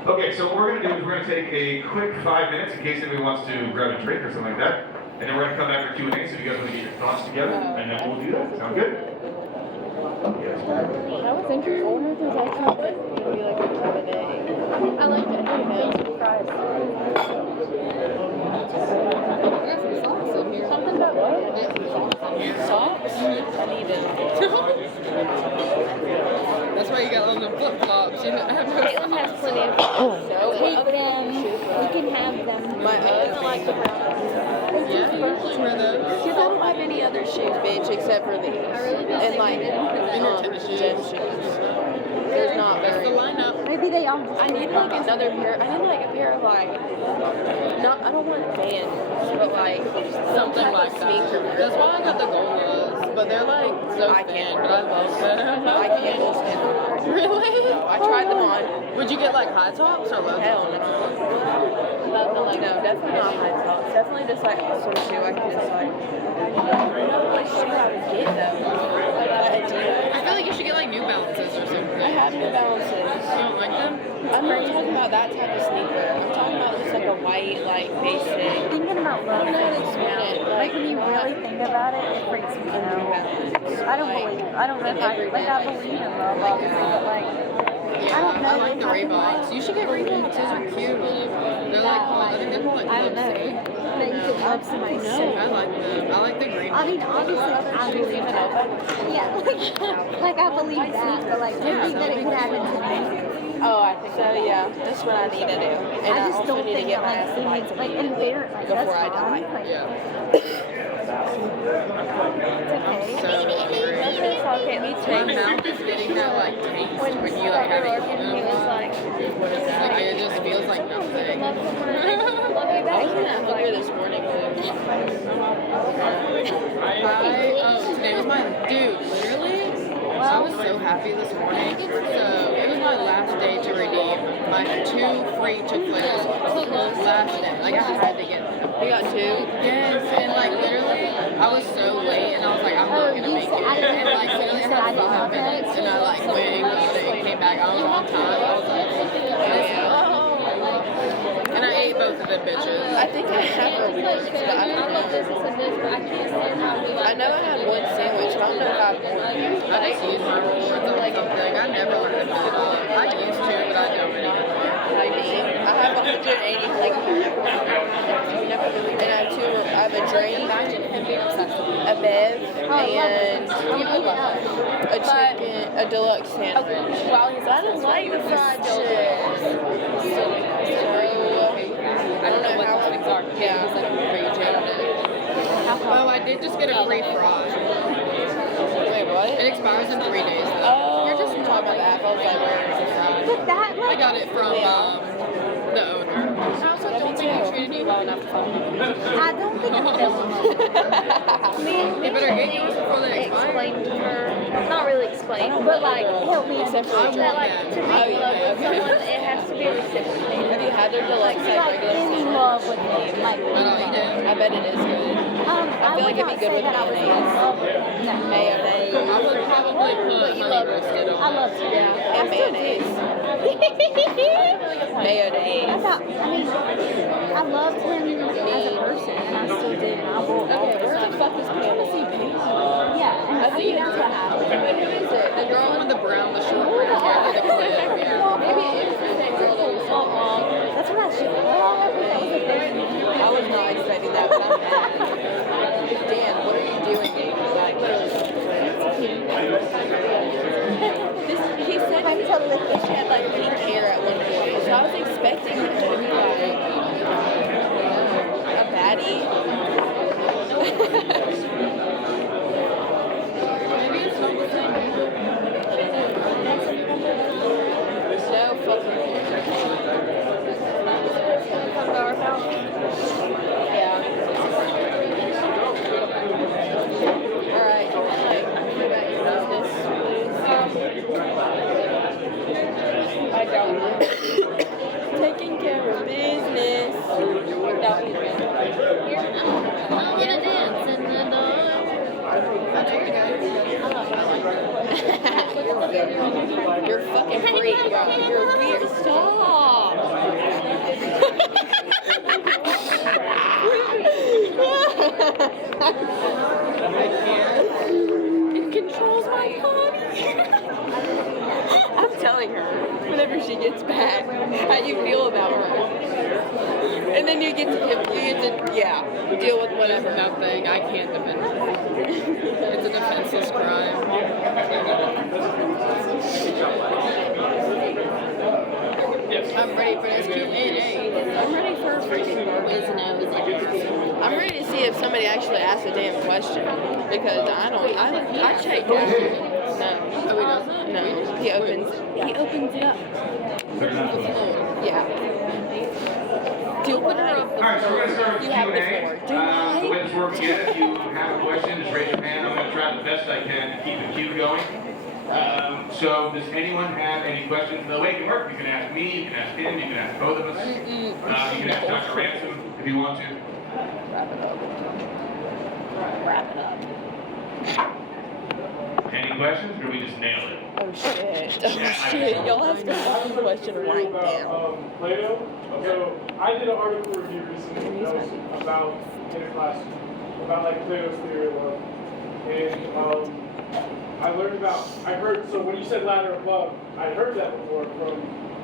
Okay, so what we're going to do is we're going to take a quick 5 minutes in case anybody wants to grab a drink or something like that. And then we're going to come back for Q&A, so if you guys want to get your thoughts together, and then we'll do that. Sound good? Yes. I would think your order was actually it would be like a lemonade. I like it. I have some fries. Something about what? Socks? I need them. That's why you got all the flip-flops. You don't have no Caitlin has plenty of Take them. We can have them. My husband likes the brown. Yeah, you usually wear those. Because I don't have any other shoes, bitch, except for these. And like, tennis shoes. gym shoes. There's not That's very. the lineup. Maybe they all just I need like another pair. I need like a pair of like, not. I don't want Vans, but like Something type like of that. sneaker. That's why I got the Golas, but they're like so I thin, can't but wear I love them. I can't just get them. Really? No, I tried them on. Would you get like high tops or low Hell tops? no. No, definitely not high tops. Definitely just like some shoe I can just like. I don't know what shoe I would get though. Like Adidas. I feel like you should get like New Balances or something. I have New Balances. You don't like them? I'm not talking about that type of sneaker. I'm talking about just like a white, like basic. thinking about love. I don't know how to explain it. Like when you really think about it, it freaks me out. I don't believe it. I don't know if I believe in love, obviously, but like Yeah, I don't know. I like the Reeboks. You should get Reeboks. Those are cute. They're like, I think they're called like I don't know. Club C. That you could love somebody so. I like them. I like the green I mean, obviously, I believe that. Yeah, like I believe that, but like, I think that it could happen to me. Oh, I think so. Yeah, that's what I need to do, and I I just also don't need to think get that, my like, estimates like, in there, like, before that's I fine. die. Like, Yeah. it's So okay. hungry. Me My too. mouth is getting that like taste when you like have it. What is that? Like it just feels like nothing. I wasn't that hungry this morning. Today was my dude. Literally, I was so happy this morning. So it was my last day to redeem my 2 free Chick-fil-A's. Last day, like I had to get them. You got 2? Yes, and like literally, I was so late, and I was like, I'm not gonna make it. And like literally, I had 5 minutes, and I like went and got it and came back. I was on time. I was like, and I ate both of them bitches. I think I have rewards, but I don't know. I know I had 1 sandwich, but I don't know if I have more. I just use my rewards on something. I never let them go off. I used to, but I don't anymore. I mean, I have 180 like and I have a drink, a bev, and a chicken, a deluxe sandwich. I don't like the fried chicken. I don't know how things are. Yeah. Oh, I did just get a free fry. Wait, what? It expires in 3 days. Though. Oh, you're just talking about that. I was like, where is the fry? But that, I like, got it from the owner. I also don't think he treated you well enough to fuck me. I don't think I'm feeling You better get yours before they expire. explain to her, not really explain, but like help me Except for the that drink. like to Oh, make love yeah, with okay. someone, it has to be reciprocated. Have you had their deluxe Like regular in sandwich? love with me, like I don't eat it. I bet it is good. I feel like would it'd be not good say with that I was in mayonnaise. love with it. No. Mayonnaise. I would probably put But you honey love roasted it. on I it. love it. Yeah, and mayonnaise. Mayonnaise. I loved him as a person, and I still do. And I will Okay, always where love the him. fuck is Pam? Yeah, and I think that's what happened. But who is it? The girl with the brown, the short brown hair, the clip. Yeah. Maybe it is the same girl that was so long. That's what I should have. That was a thing. I was not expecting that, but I'm mad. Dan, what are you doing, Nate? Like, he said I'm totally she had like pink hair at one point, so I was expecting him to be like a baddie. Maybe it's not the same. No fucking. Yeah. Alright, I don't. Taking care of business. I'm gonna dance in the dark. You're a fucking freak, bro. You're weird. Stop. It controls my body. I'm telling her whenever she gets back how you feel about her. And then you get to deal with whatever. There's nothing. I can't defend it. It's a defenseless crime. I'm ready for this Q&A. I'm ready for a freaking I'm ready to see if somebody actually asks a damn question. Because I checked out. No. Oh, he doesn't? No. He opens it up. Yeah. Do Open her up. All right, so we're going to start with You have the Q&A. floor. The way this works again, if you have a question, just raise your hand. I'm going to try the best I can to keep the queue going. So does anyone have any questions? The way it can work, you can ask me, you can ask him, you can ask both of us. You can ask Dr. Ransom if you want to. Wrap it up. Any questions, or do we just nail it? Oh shit. Oh shit. Y'all ask a fucking question right now. Plato. So I did an article review recently that was about in a class about like Plato's theory of love, and I heard. So when you said ladder of love, I heard that before from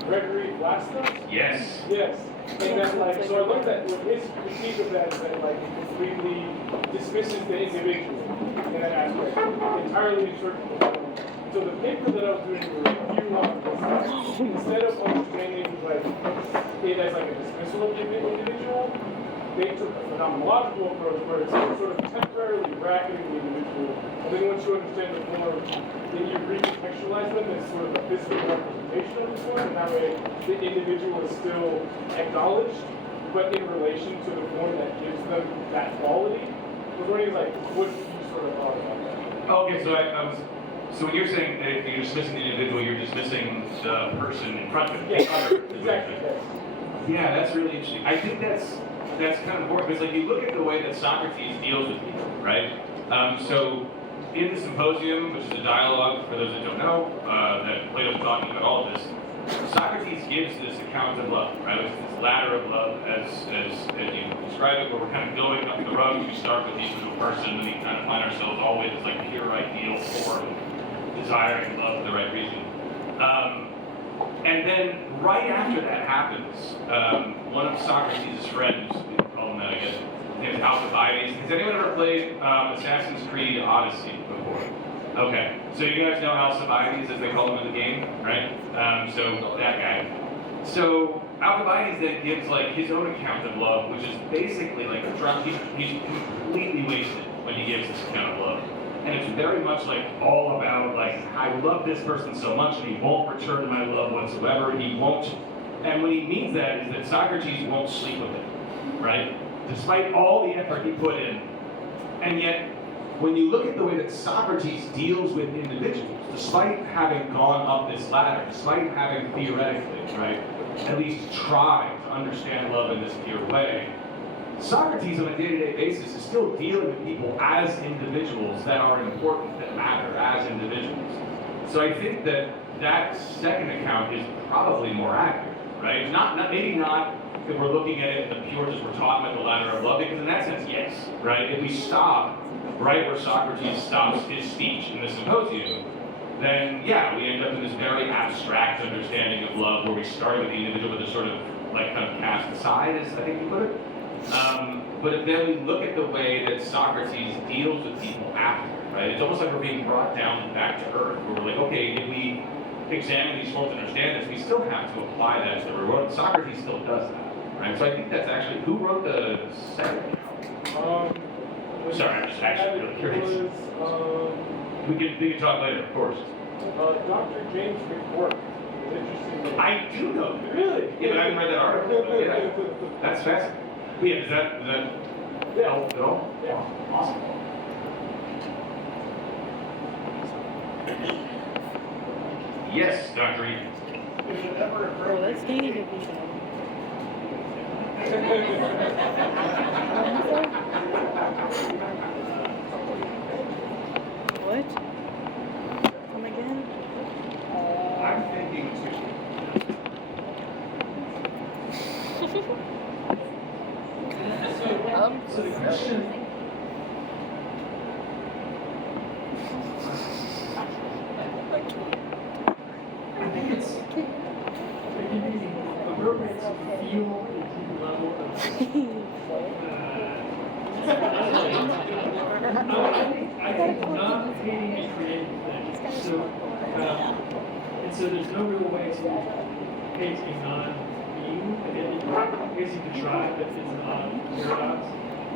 Gregory Blastos. Yes. Yes. And then like so I looked at what his critique of that is that like it completely dismisses the individual in that aspect, entirely circular. So the paper that I was doing a review on was, instead of understanding like it as like a dismissal of the individual, they took a phenomenological approach where it's sort of temporarily bracketing the individual, and then once you understand the form, then you recontextualize them as sort of a physical representation of the form, and that way the individual is still acknowledged, but in relation to the form that gives them that quality. The wording is like, what you sort of thought about that? Okay, so when you're saying that you're dismissing the individual, you're dismissing the person in front of you. Yes, exactly. Yes. Yeah, that's really interesting. I think that's kind of important because, like, you look at the way that Socrates deals with people, right? So in the Symposium, which is a dialogue for those that don't know, that Plato's talking about all of this, Socrates gives this account of love, right? It's this ladder of love, as you describe it, where we're kind of going up the road. We start with the individual person, and we kind of find ourselves always as like pure ideal form, desiring love for the right reason. And then right after that happens, one of Socrates' friends, we can call him that, I guess, his name is Alcibiades. Has anyone ever played Assassin's Creed Odyssey before? Okay, so you guys know Alcibiades, as they call him in the game, right? So that guy. So Alcibiades then gives like his own account of love, which is basically like drunk. He's completely wasted when he gives this account of love. And it's very much like all about like, I love this person so much and he won't return my love whatsoever. He won't. And what he means that is that Socrates won't sleep with him, right? Despite all the effort he put in. And yet, when you look at the way that Socrates deals with individuals, despite having gone up this ladder, despite having theoretically, right, at least tried to understand love in this pure way, Socrates on a day-to-day basis is still dealing with people as individuals that are important, that matter as individuals. So I think that that second account is probably more accurate, right? Maybe not if we're looking at it in the pure, just we're talking about the ladder of love, because in that sense, yes, right? If we stop right where Socrates stops his speech in the Symposium, then yeah, we end up in this very abstract understanding of love where we start with the individual with a sort of like kind of cast aside, as I think you put it. But then we look at the way that Socrates deals with people after, right? It's almost like we're being brought down back to earth, where we're like, okay, if we examine these forms and understand this, we still have to apply that to the real world. Socrates still does that, right? So I think that's actually, who wrote the second account? Sorry, I'm just actually really curious. We can talk later, of course. Dr. James McWork. Interesting. I do know. Really? Yeah, but I haven't read that article. But yeah, that's fascinating. Yeah, does that help at all? Yeah. Awesome. Yes, Dr. Eden. Is it ever Oh, that's needed to be done. What? Come again? I'm thinking too. So the question, I think it can be appropriate to feel a deep level of I think not hating a creative thing. So there's no real way to hate a non-being. I guess you could try, but it's not a paradox.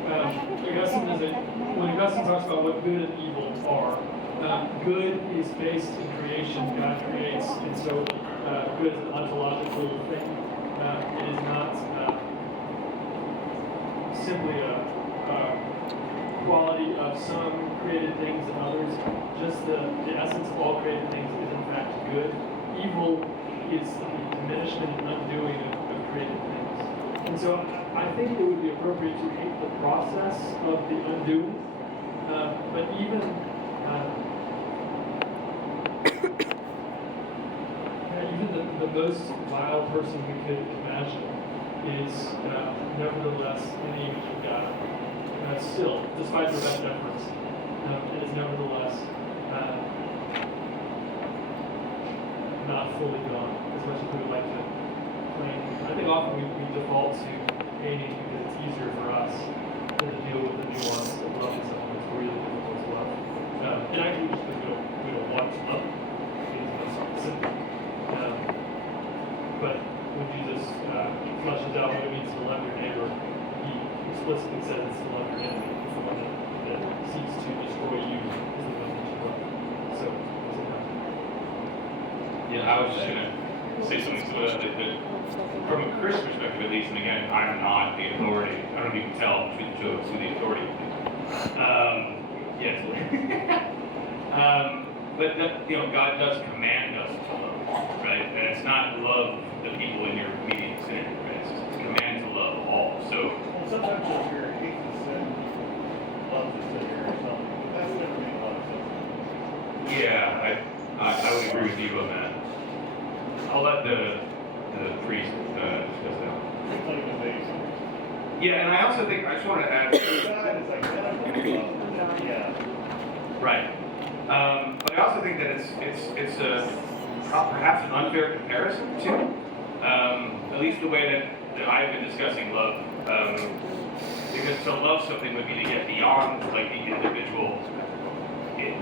When Augustine talks about what good and evil are, good is based in creation. God creates, and so good is an ontological thing. It is not simply a quality of some created things and others. Just the essence of all created things is in fact good. Evil is the diminishment and undoing of created things. And so I think it would be appropriate to hate the process of the undoing, but even the most vile person we could imagine is nevertheless in the image of God. Still, despite the best efforts, it is nevertheless not fully gone, as much as we would like to claim. I think often we default to hating because it's easier for us than to deal with the nuance of loving someone is really difficult to love. And actually, we don't want to love them. It's simple. But when Jesus fleshes out what it means to love your neighbor, he explicitly says it's to love your enemy. It's the one that seeks to destroy you is the one that you love. So, Yeah, I was just going to say something to that. From a Christian perspective, at least, and again, I'm not the authority. I don't know if you can tell between the two of us who the authority is. Yes. But God does command us to love, right? And it's not love the people in your immediate vicinity, right? It's a command to love all. So sometimes you'll hear hate to sin, love to sin or something, but that's going to make a lot of sense. yeah, I would agree with you on that. I'll let the priest discuss that. It's like the base. Yeah, and I also think I just want to add. God is identical love. Yeah. Right. But I also think that it's perhaps an unfair comparison too. At least the way that I've been discussing love. Because to love something would be to get beyond like the individual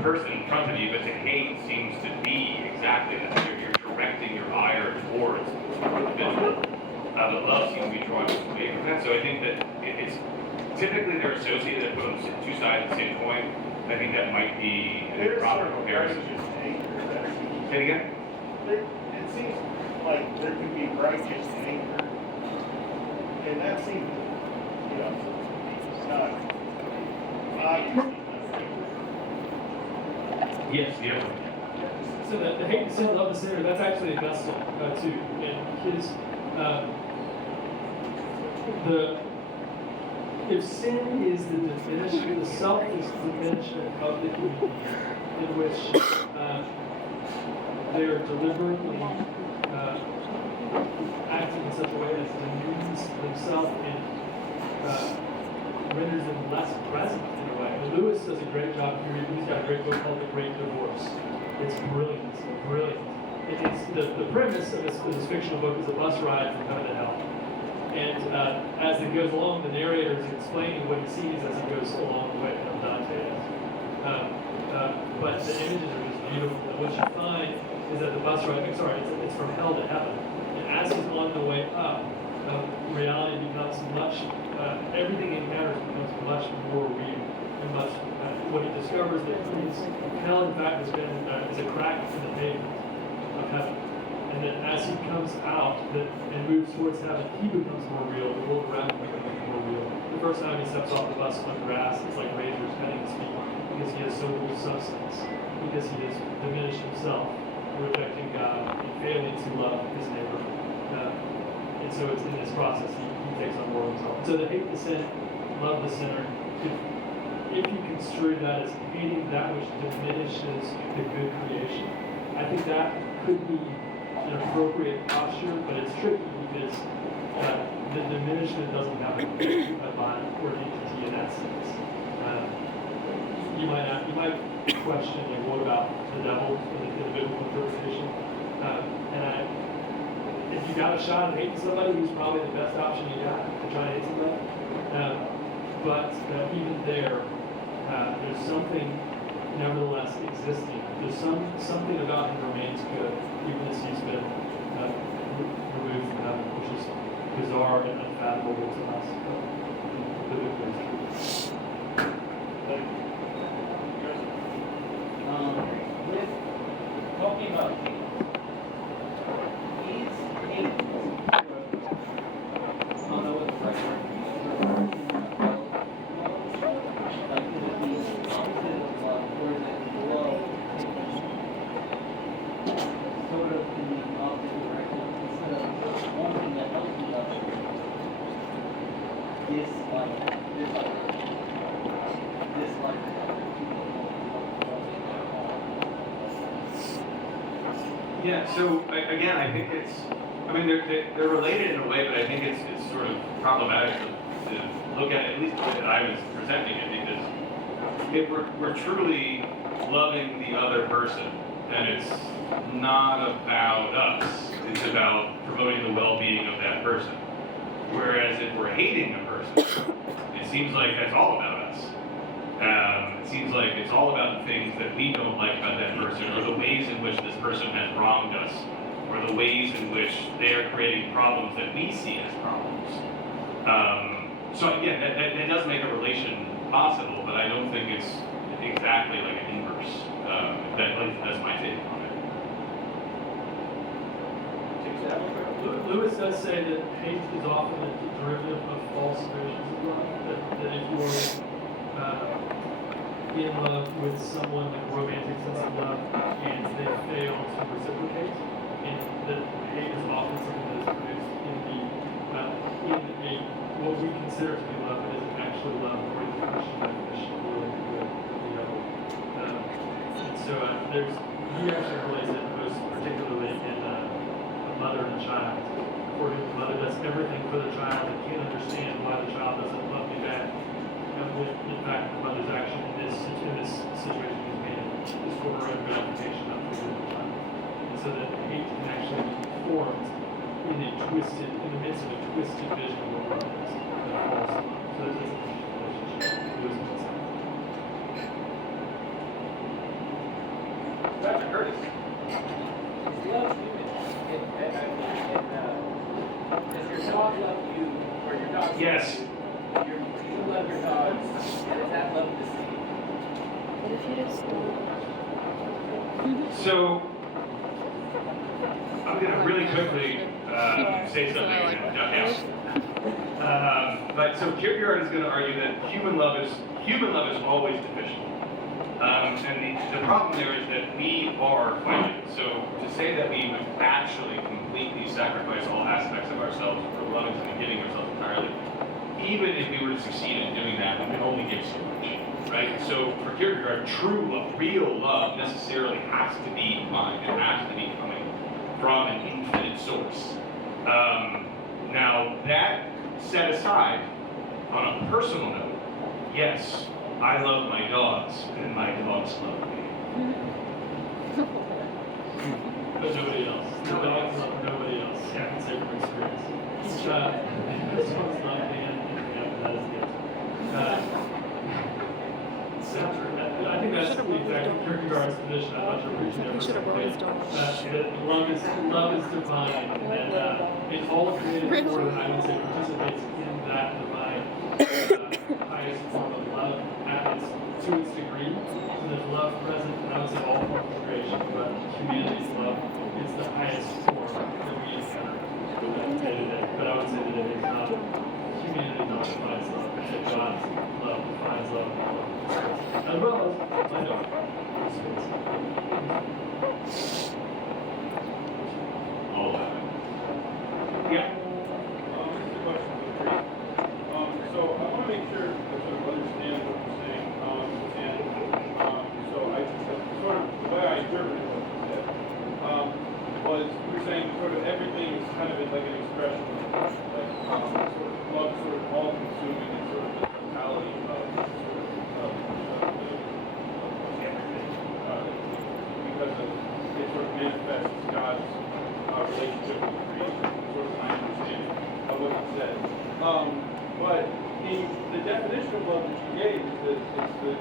person in front of you, but to hate seems to be exactly that. You're directing your ire towards the individual. But love seems to be drawing away from that. So I think that it's typically they're associated on two sides of the same coin. I think that might be a proper comparison. Say it again? It seems like there can be righteous anger. And that seems, it's not obviously. Yes, yeah. So the hate to sin, love the sinner, that's actually Augustine too. And his, if sin is the definition, the self is the diminishment of the human being, in which they are deliberately acting in such a way that demeans themselves and renders them less present in a way. And Lewis does a great job here. He's got a great book called The Great Divorce. It's brilliant. It's brilliant. The premise of this fictional book is a bus ride from heaven to hell. And as it goes along, the narrator is explaining what he sees as he goes along the way from Dante. But the images are just beautiful. And what you find is that the bus ride, it's from hell to heaven. And as he's on the way up, reality becomes much, everything he encounters becomes much more real. And much, what he discovers that hell, in fact, is a crack in the pavement of heaven. And then as he comes out and moves towards heaven, he becomes more real. The world around him becomes more real. The first time he steps off the bus on grass, it's like razors cutting his feet because he has so little substance, because he has diminished himself, rejecting God, and failing to love his neighbor. And so it's in this process he takes on more of himself. So the hate the sin, love the sinner. If you construe that as hating that which diminishes the good creation, I think that could be an appropriate posture, but it's tricky because the diminishment doesn't have a violent or entity in that sense. You might question, like, what about the devil in the biblical interpretation? If you got a shot at hating somebody, he's probably the best option you got to try and hate somebody. But even there, there's something nevertheless existing. There's something about him remains good, even as he's been removed from heaven, which is bizarre and unfathomable to us. With talking about hate, is hate, I don't know what the right word is, like, could it be opposite of love, or is it love sort of in the opposite direction, instead of wanting to help the other, dislike the other Yeah. So again, I think they're related in a way, but I think it's sort of problematic to look at least the way that I was presenting it, because if we're truly loving the other person, then it's not about us. It's about promoting the well-being of that person. Whereas if we're hating a person, it seems like that's all about us. It seems like it's all about the things that we don't like about that person, or the ways in which this person has wronged us, or the ways in which they are creating problems that we see as problems. So again, that does make a relation possible, but I don't think it's exactly like an inverse. That's my take on it. Lewis does say that hate is often a derivative of false visions of love. That if you're in love with someone with a romantic sense of love and they fail to reciprocate, and that hate is often something that is produced in what we consider to be love, but isn't actually love according to the Christian definition of really good. And so he actually relates it most particularly in a mother and a child. Where the mother does everything for the child and can't understand why the child doesn't love me back. In fact, the mother's action in this situation is made is for her own gratification, not for the good of the child. And so that hate can actually be formed in the midst of a twisted vision of what love is. So that doesn't change the relationship. Dr. Curtis. Love human. Does your dog love you, or your dog Yes. love you? You love your dog, and is that love the same? What if you just So, I'm going to really quickly say something and duck out. But so Kierkegaard is going to argue that human love is always deficient. And the problem there is that we are finite. So to say that we would actually completely sacrifice all aspects of ourselves for loving someone, giving ourselves entirely, even if we were to succeed in doing that, we can only give so much, right? So for Kierkegaard, true love, real love, necessarily has to be divine. It has to be coming from an infinite source. Now that set aside, on a personal note, yes, I love my dogs, and my dogs love me. But nobody else. The dogs love nobody else. I can say from experience. This one's not banned. That is the answer. I think that's exactly Kierkegaard's position. I'm not sure which never said that love is divine, and in all created order, I would say, participates in that divine highest form of love to its degree. So there's love present, and I would say all forms of creation, but humanity's love is the highest form that we encounter day to day. But I would say that it is not, humanity not defines love, that God's love defines love, as well as my dog. All that. Yeah. This is a question for the priest. So I want to make sure I sort of understand what you're saying. So I sort of, the way I interpreted what you said was you were saying sort of everything is kind of like an expression of love, like sort of love, sort of all-consuming, and sort of the totality of everything, because it sort of manifests God's relationship with creation, sort of my understanding of what you said. But the definition of love that you gave is that it's the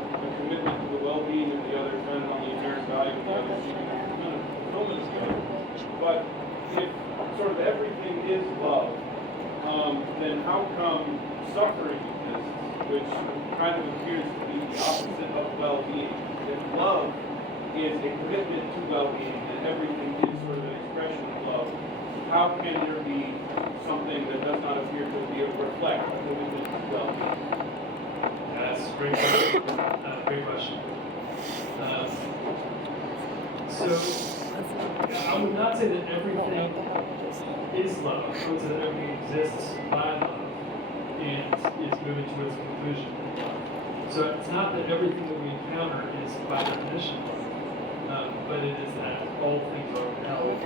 commitment to the well-being of the other, depending on the inherent value of the other, seeking the fulfillment of the other. But if sort of everything is love, then how come suffering exists, which kind of appears to be the opposite of well-being? If love is a commitment to well-being and everything is sort of an expression of love, how can there be something that does not appear to be a reflect a commitment to well-being? That's a great question. Great question. So, I would not say that everything is love. I would say that everything exists by love and is moving towards conclusion. So it's not that everything that we encounter is by definition love, but it is that all things are held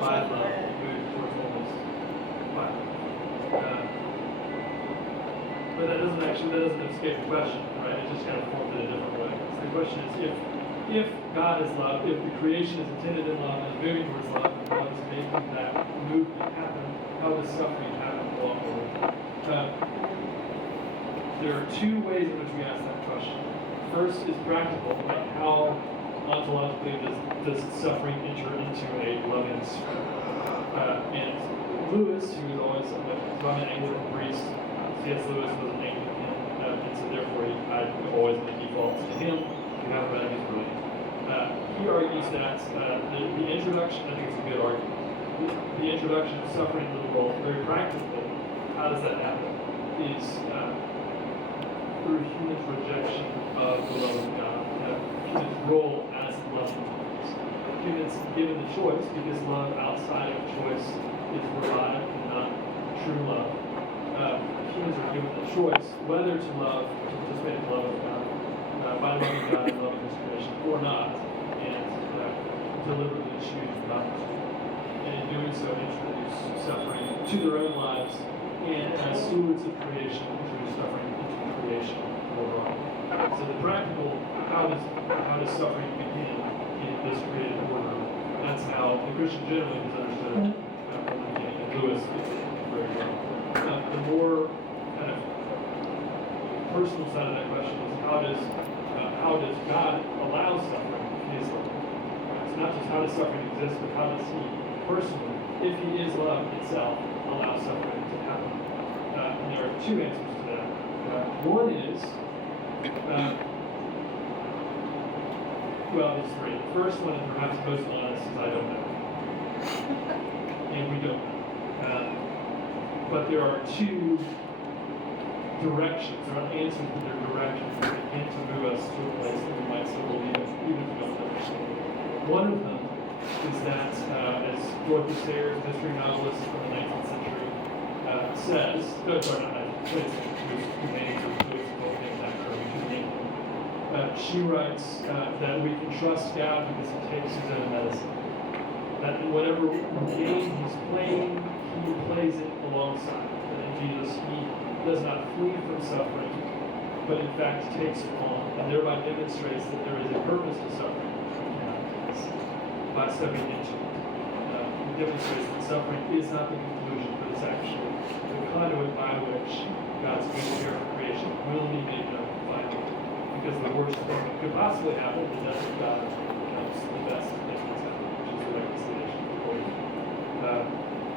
by love and moving towards wholeness by love. But that doesn't escape the question, right? It just kind of formed it a different way. So the question is, if God is love, if the creation is intended in love and is moving towards love, and love is making that movement happen, how does suffering happen along the way? There are two ways in which we ask that question. First is practical, like how ontologically does suffering enter into a loving sphere? And Lewis, who was always an Anglican priest, C.S. Lewis was an Anglican, and so therefore I always default to him. You have read him, he's brilliant. He argues that the introduction, I think it's a good argument, the introduction of suffering into the world, very practically, how does that happen? Is through human rejection of the love of God, human's role as loving beings. Humans given the choice, because love outside of choice is revived and not true love. Humans are given the choice whether to love, to participate in the love of God, by loving God and loving His creation, or not, and deliberately choose not to. And in doing so, introduce suffering to their own lives, and as stewards of creation, introduce suffering into creation overall. So the practical, how does suffering begin in this created order? That's how the Christian generally is understood from the beginning, and Lewis gets it very well. The more kind of personal side of that question is how does God allow suffering if He is love? It's not just how does suffering exist, but how does He personally, if He is love itself, allow suffering to happen? And there are two answers to that. One is, well, there's three. The first one, and perhaps most honest, is I don't know. And we don't know. But there are two directions, there are answers to their directions that begin to move us to a place that we might still believe in, even if we don't understand. One of them is that, as Dorothy Sayers, mystery novelist from the 19th century, says, no, sorry, not 19th century, who named she writes that we can trust God because He takes His own medicine. That in whatever game He's playing, He plays it alongside. That in Jesus, He does not flee from suffering, but in fact takes it on, and thereby demonstrates that there is a purpose to suffering by stepping into it. He demonstrates that suffering is not the conclusion, but it's actually the conduit by which God's good care of creation will be made known finally. Because the worst thing that could possibly happen, the death of God, becomes the best thing that's happened, which is the reconciliation of the world.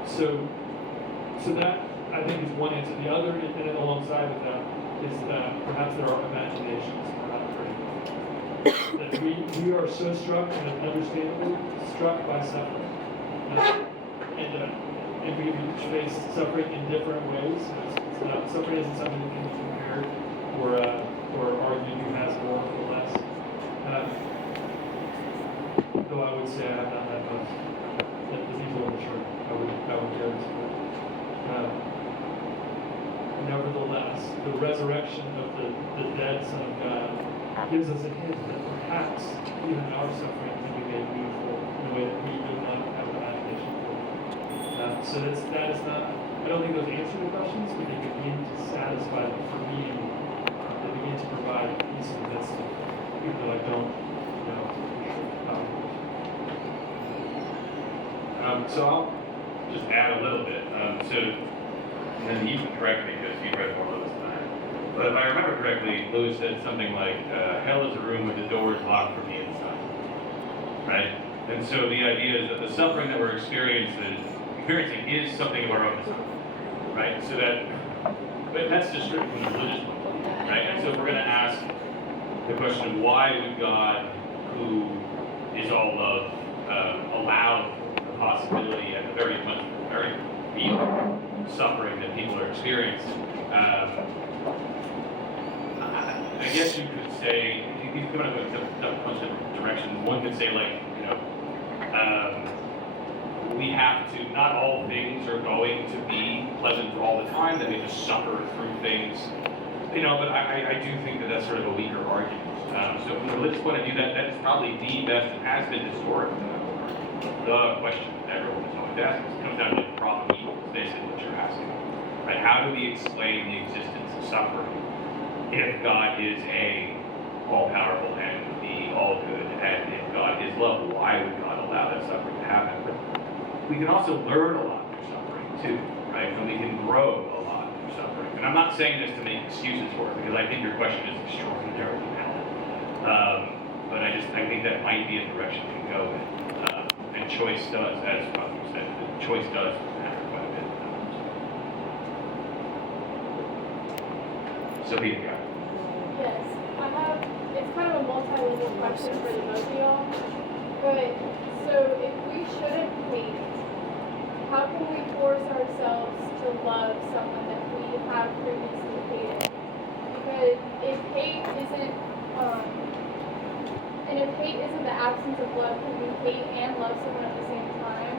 So that, I think, is one answer. The other, and then alongside with that, is that perhaps there are imaginations we're not creating. That we are so struck, and understandably struck by suffering. And we face suffering in different ways. Suffering isn't something that can be compared or argued who has more or less. Though I would say I have not had much. That is equal in the church. I would guarantee that. Nevertheless, the resurrection of the dead Son of God gives us a hint that perhaps even our suffering can be made beautiful in a way that we do not have imagination for. So that is not, I don't think those answer the questions, but they begin to satisfy them for me. They begin to provide peace in the midst of even though I don't know for sure. So I'll just add a little bit. And then you can correct me because you read more Lewis than I. But if I remember correctly, Lewis said something like, hell is a room with the doors locked from the inside. Right? And so the idea is that the suffering that we're experiencing is something of our own design. Right? So but that's just strictly from the religious point of view. Right? And so if we're going to ask the question of why would God, who is all love, allow the possibility and the very real suffering that people are experiencing. I guess you could say, you could come up with a bunch of directions. One could say, like, we have to, not all things are going to be pleasant for all the time, that we just suffer through things, but I do think that that's sort of a weaker argument. So from the religious point of view, that is probably the best, and has been historically, the question that everyone is always asking. It comes down to the problem of evil, is basically what you're asking. Right? How do we explain the existence of suffering if God is A, all-powerful, and B, all-good, and if God is love, why would God allow that suffering to happen? But we can also learn a lot through suffering, too, right? And we can grow a lot through suffering. And I'm not saying this to make excuses for it, because I think your question is extraordinarily valid. But I think that might be a direction we can go in. And choice does, as Father said, choice does matter quite a bit. Sophia, got it. Yes, it's kind of a multi-level question for the both of y'all. But, so if we shouldn't hate, how can we force ourselves to love someone that we have previously hated? Because if hate isn't the absence of love, can we hate and love someone at the same time?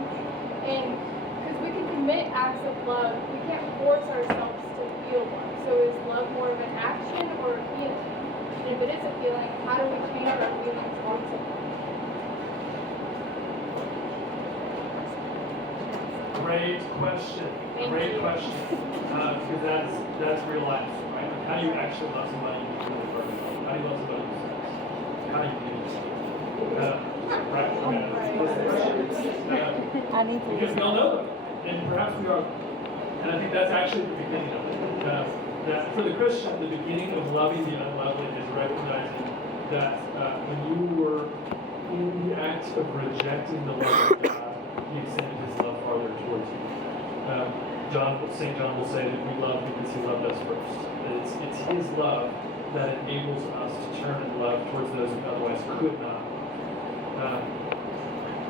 And because we can commit acts of love, we can't force ourselves to feel love. So is love more of an action or a feeling? And if it is a feeling, how do we change our feelings towards someone? Great question. Great question. Because that's real life, right? Like, how do you actually love somebody you really love? How do you love somebody who's sex? How do you do this? Right? Okay. That's the question. I need to. Because we all know them, and perhaps we are. And I think that's actually the beginning of it. That for the Christian, the beginning of loving the unlovely is recognizing that when you were in the act of rejecting the love of God, He extended His love farther towards you. St. John will say that we love because He loved us first. That it's His love that enables us to turn in love towards those who otherwise could not.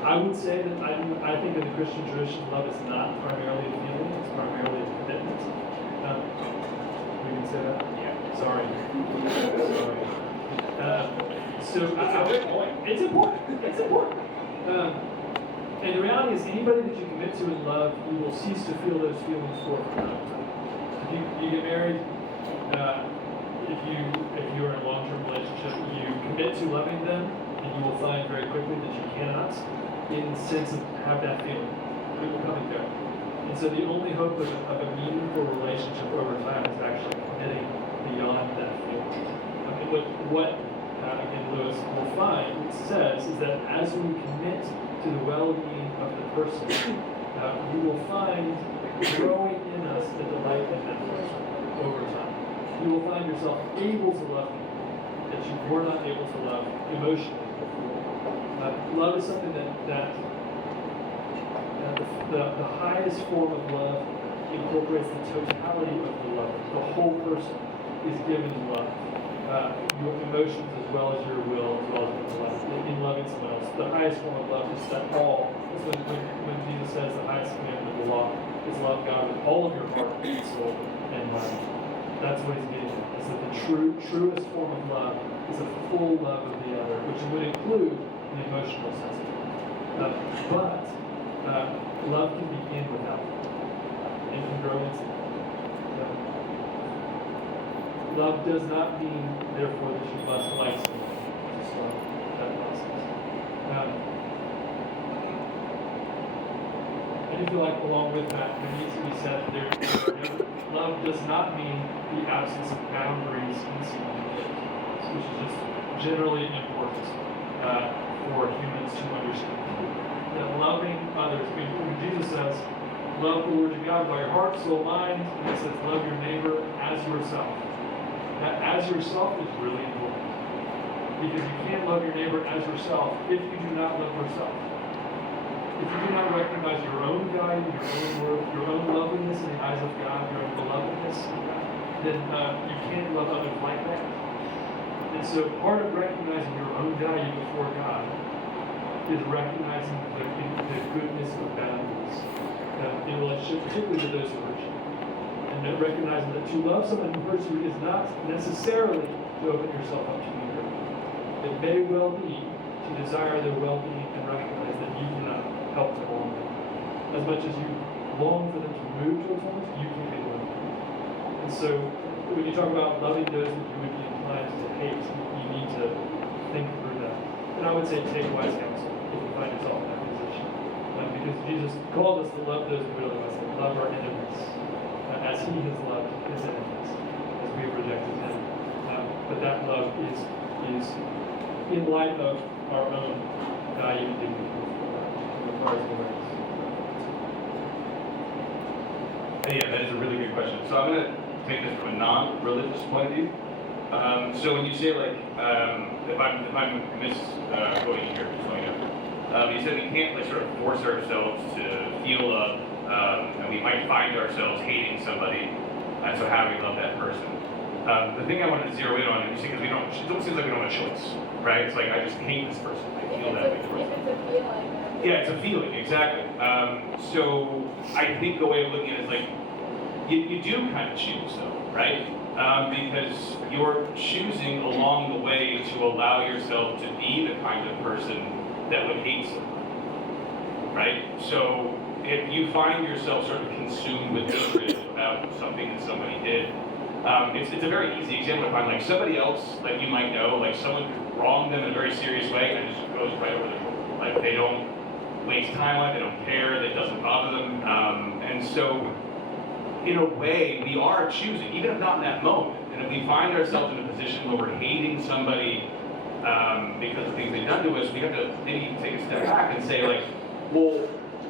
I would say that I think in the Christian tradition, love is not primarily a feeling; it's primarily a commitment. We can say that. Yeah. Sorry. It's important. It's important. And the reality is, anybody that you commit to in love, you will cease to feel those feelings for a time. If you get married, if you are in a long-term relationship, you commit to loving them, and you will find very quickly that you cannot, in the sense of have that feeling. It will come and go. And so the only hope of a meaningful relationship over time is actually committing beyond that feeling. I mean, what again, Lewis will find, it says, is that as we commit to the well-being of the person, we will find growing in us the delight in that person over time. You will find yourself able to love people that you were not able to love emotionally before. Love is something that the highest form of love incorporates the totality of the love. The whole person is given in love. Your emotions as well as your will, as well as your life. In loving someone else, the highest form of love is that all. That's when Jesus says the highest commandment of the law is love God with all of your heart, soul, and mind. That's what He's getting at. Is that the truest form of love is a full love of the other, which would include the emotional sense of it. But love can begin without it. It can grow into it. Love does not mean, therefore, that you must like someone to start that process. I do feel like, along with that, there needs to be said that love does not mean the absence of boundaries in someone's relationships, which is just generally important for humans to understand. That loving others, when Jesus says, love the Lord your God by your heart, soul, mind, and He says, love your neighbor as yourself. That as yourself is really important. Because you can't love your neighbor as yourself if you do not love yourself. If you do not recognize your own value, your own worth, your own loveliness in the eyes of God, your own belovedness, then you can't love others like that. And so part of recognizing your own value before God is recognizing the goodness of boundaries in relationship, particularly to those who hurt you. And then recognizing that to love someone who hurts you is not necessarily to open yourself up to be hurt. It may well be to desire their well-being and recognize that you cannot help them along the way. As much as you long for them to move towards one, you can be one. And so when you talk about loving those that you would be inclined to hate, you need to think through that. And I would say take wise counsel if you find yourself in that position. Because Jesus called us to love those who really love us, love our enemies, as He has loved His enemies, as we have rejected Him. But that love is in light of our own value and dignity. Yeah, that is a really good question. So I'm going to take this from a non-religious point of view. So when you say like, if I'm misquoting here, just let me know. You said we can't like sort of force ourselves to feel love, and we might find ourselves hating somebody. So how do we love that person? The thing I wanted to zero in on, and you see, because it don't seem like we don't have a choice, right? It's like I just hate this person. I feel that way towards them. If it's a feeling. Yeah, it's a feeling, exactly. So I think the way of looking at it is like, you do kind of choose though, right? Because you're choosing along the way to allow yourself to be the kind of person that would hate someone, right? So if you find yourself sort of consumed with hatred about something that somebody did, it's a very easy example to find like somebody else that you might know, like someone wronged them in a very serious way and it just goes right over their shoulder. Like they don't waste time on it, they don't care, it doesn't bother them. And so in a way, we are choosing, even if not in that moment. And if we find ourselves in a position where we're hating somebody because of things they've done to us, we have to maybe take a step back and say like, well,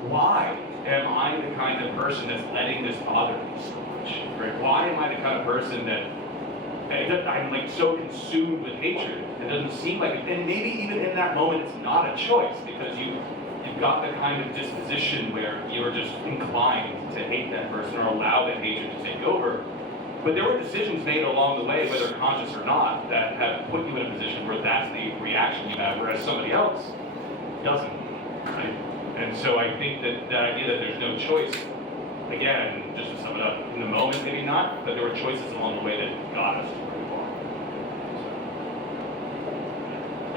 why am I the kind of person that's letting this bother me so much? Right? Why am I the kind of person that I'm like so consumed with hatred? It doesn't seem like it. And maybe even in that moment, it's not a choice because you've got the kind of disposition where you're just inclined to hate that person or allow that hatred to take over. But there were decisions made along the way, whether conscious or not, that have put you in a position where that's the reaction you have, whereas somebody else doesn't. Right? And so I think that the idea that there's no choice, again, just to sum it up, in the moment maybe not, but there were choices along the way that got us to where we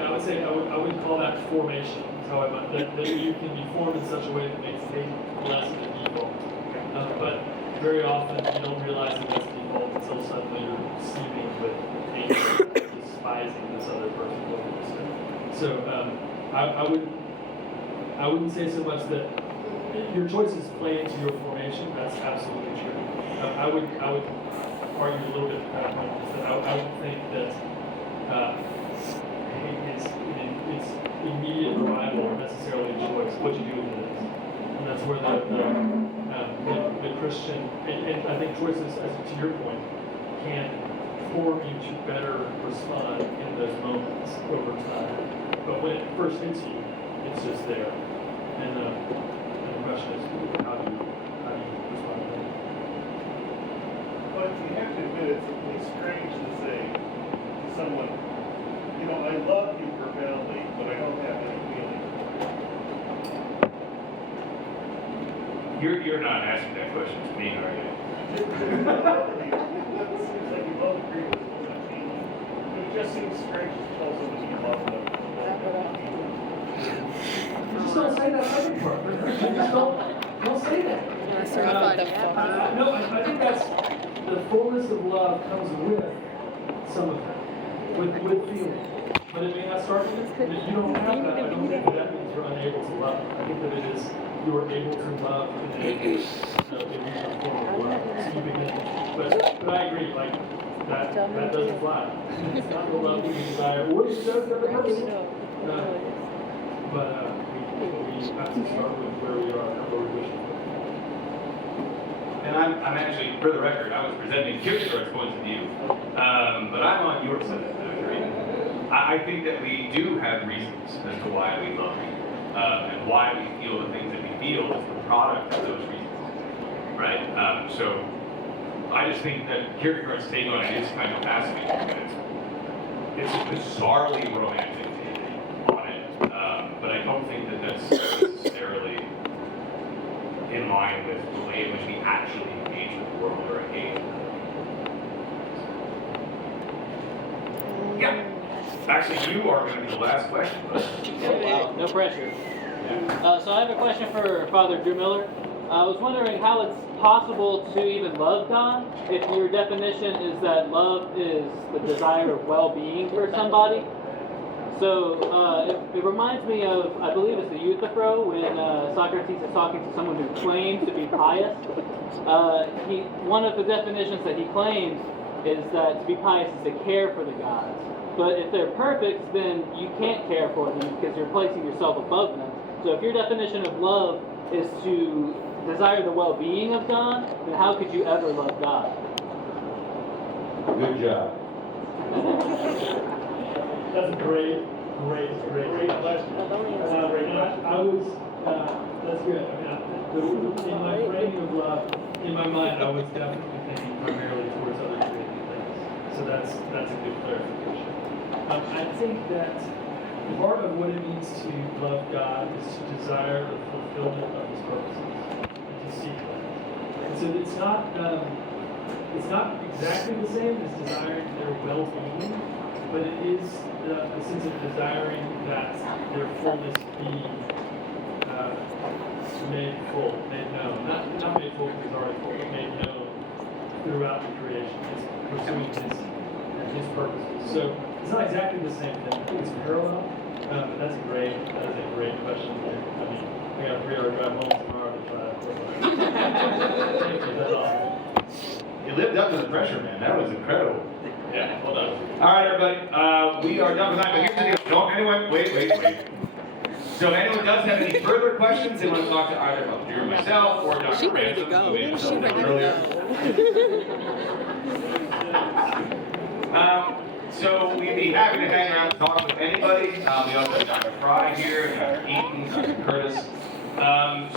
are. I would say I would call that formation. How I might, that you can be formed in such a way that makes hate less of a default. But very often you don't realize that that's default until suddenly you're seething with hate, despising this other person. So I wouldn't say so much that your choices play into your formation. That's absolutely true. I would argue a little bit that I would think that hate is it's immediate arrival or necessarily a choice. What you do with it is, and that's where the Christian and I think choices, as to your point, can form you to better respond in those moments over time. But when it first hits you, it's just there. And the question is, how do you respond to that? But you have to admit, it's strange to say to someone, you know, I love you profoundly, but I don't have any feeling for you. You're not asking that question to me, are you? It seems like you both agree with what I'm feeling. It just seems strange to tell somebody you love them. Just don't say that other part. Just don't say that. No, I think that's the fullness of love comes with some of that, with feeling. But it may not start with it. If you don't have that, I don't think that means you're unable to love. I think that it is you are able to love in a form of love. So you begin. But I agree, like that doesn't fly. It's not the love we desire or you deserve the other person. But we have to start with where we are and where we wish to be. And I'm actually, for the record, I was presenting Kierkegaard's points of view, but I'm on your side of that agreement. I think that we do have reasons as to why we love and why we feel the things that we feel is the product of those reasons, right? So I just think that Kierkegaard's take on it is kind of fascinating. It's a bizarrely romantic take on it, but I don't think that that's necessarily in line with the way in which we actually engage with the world or engage with it. Yeah. Actually, you are going to be the last question. No pressure. So I have a question for Father Drew Miller. I was wondering how it's possible to even love God if your definition is that love is the desire of well-being for somebody. So it reminds me of, I believe it's the Euthyphro, when Socrates is talking to someone who claims to be pious. One of the definitions that he claims is that to be pious is to care for the gods. But if they're perfect, then you can't care for them because you're placing yourself above them. So if your definition of love is to desire the well-being of God, then how could you ever love God? Good job. That's a great question. I was, that's good. I mean, in my framing of love, in my mind, I was definitely thinking primarily towards other created things. So that's a good clarification. I think that part of what it means to love God is to desire the fulfillment of His purposes and to seek that. And so it's not exactly the same as desiring their well-being, but it is the sense of desiring that their fullness be made full, made known. Not made full because it's already full, but made known throughout the creation. It's pursuing His purposes. So it's not exactly the same thing. I think it's parallel, but that is a great question. I mean, I got a 3-hour drive home tomorrow to try to Thank you, that's awesome. You lived up to the pressure, man. That was incredible. Yeah, well done. All right, everybody. We are done for tonight. But here's the deal. Don't anyone wait. So if anyone does have any further questions, they want to talk to either about Drew, myself, or Dr. She ready to Ransom, go. who made She something ready to earlier. go. So we'd be happy to hang around and talk with anybody. We also have Dr. Fry here, Dr. Eaton, Dr. Curtis.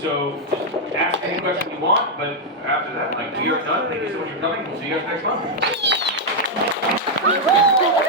So just ask any question you want, but after that, we are done. Thank you so much for coming. We'll see you guys next month.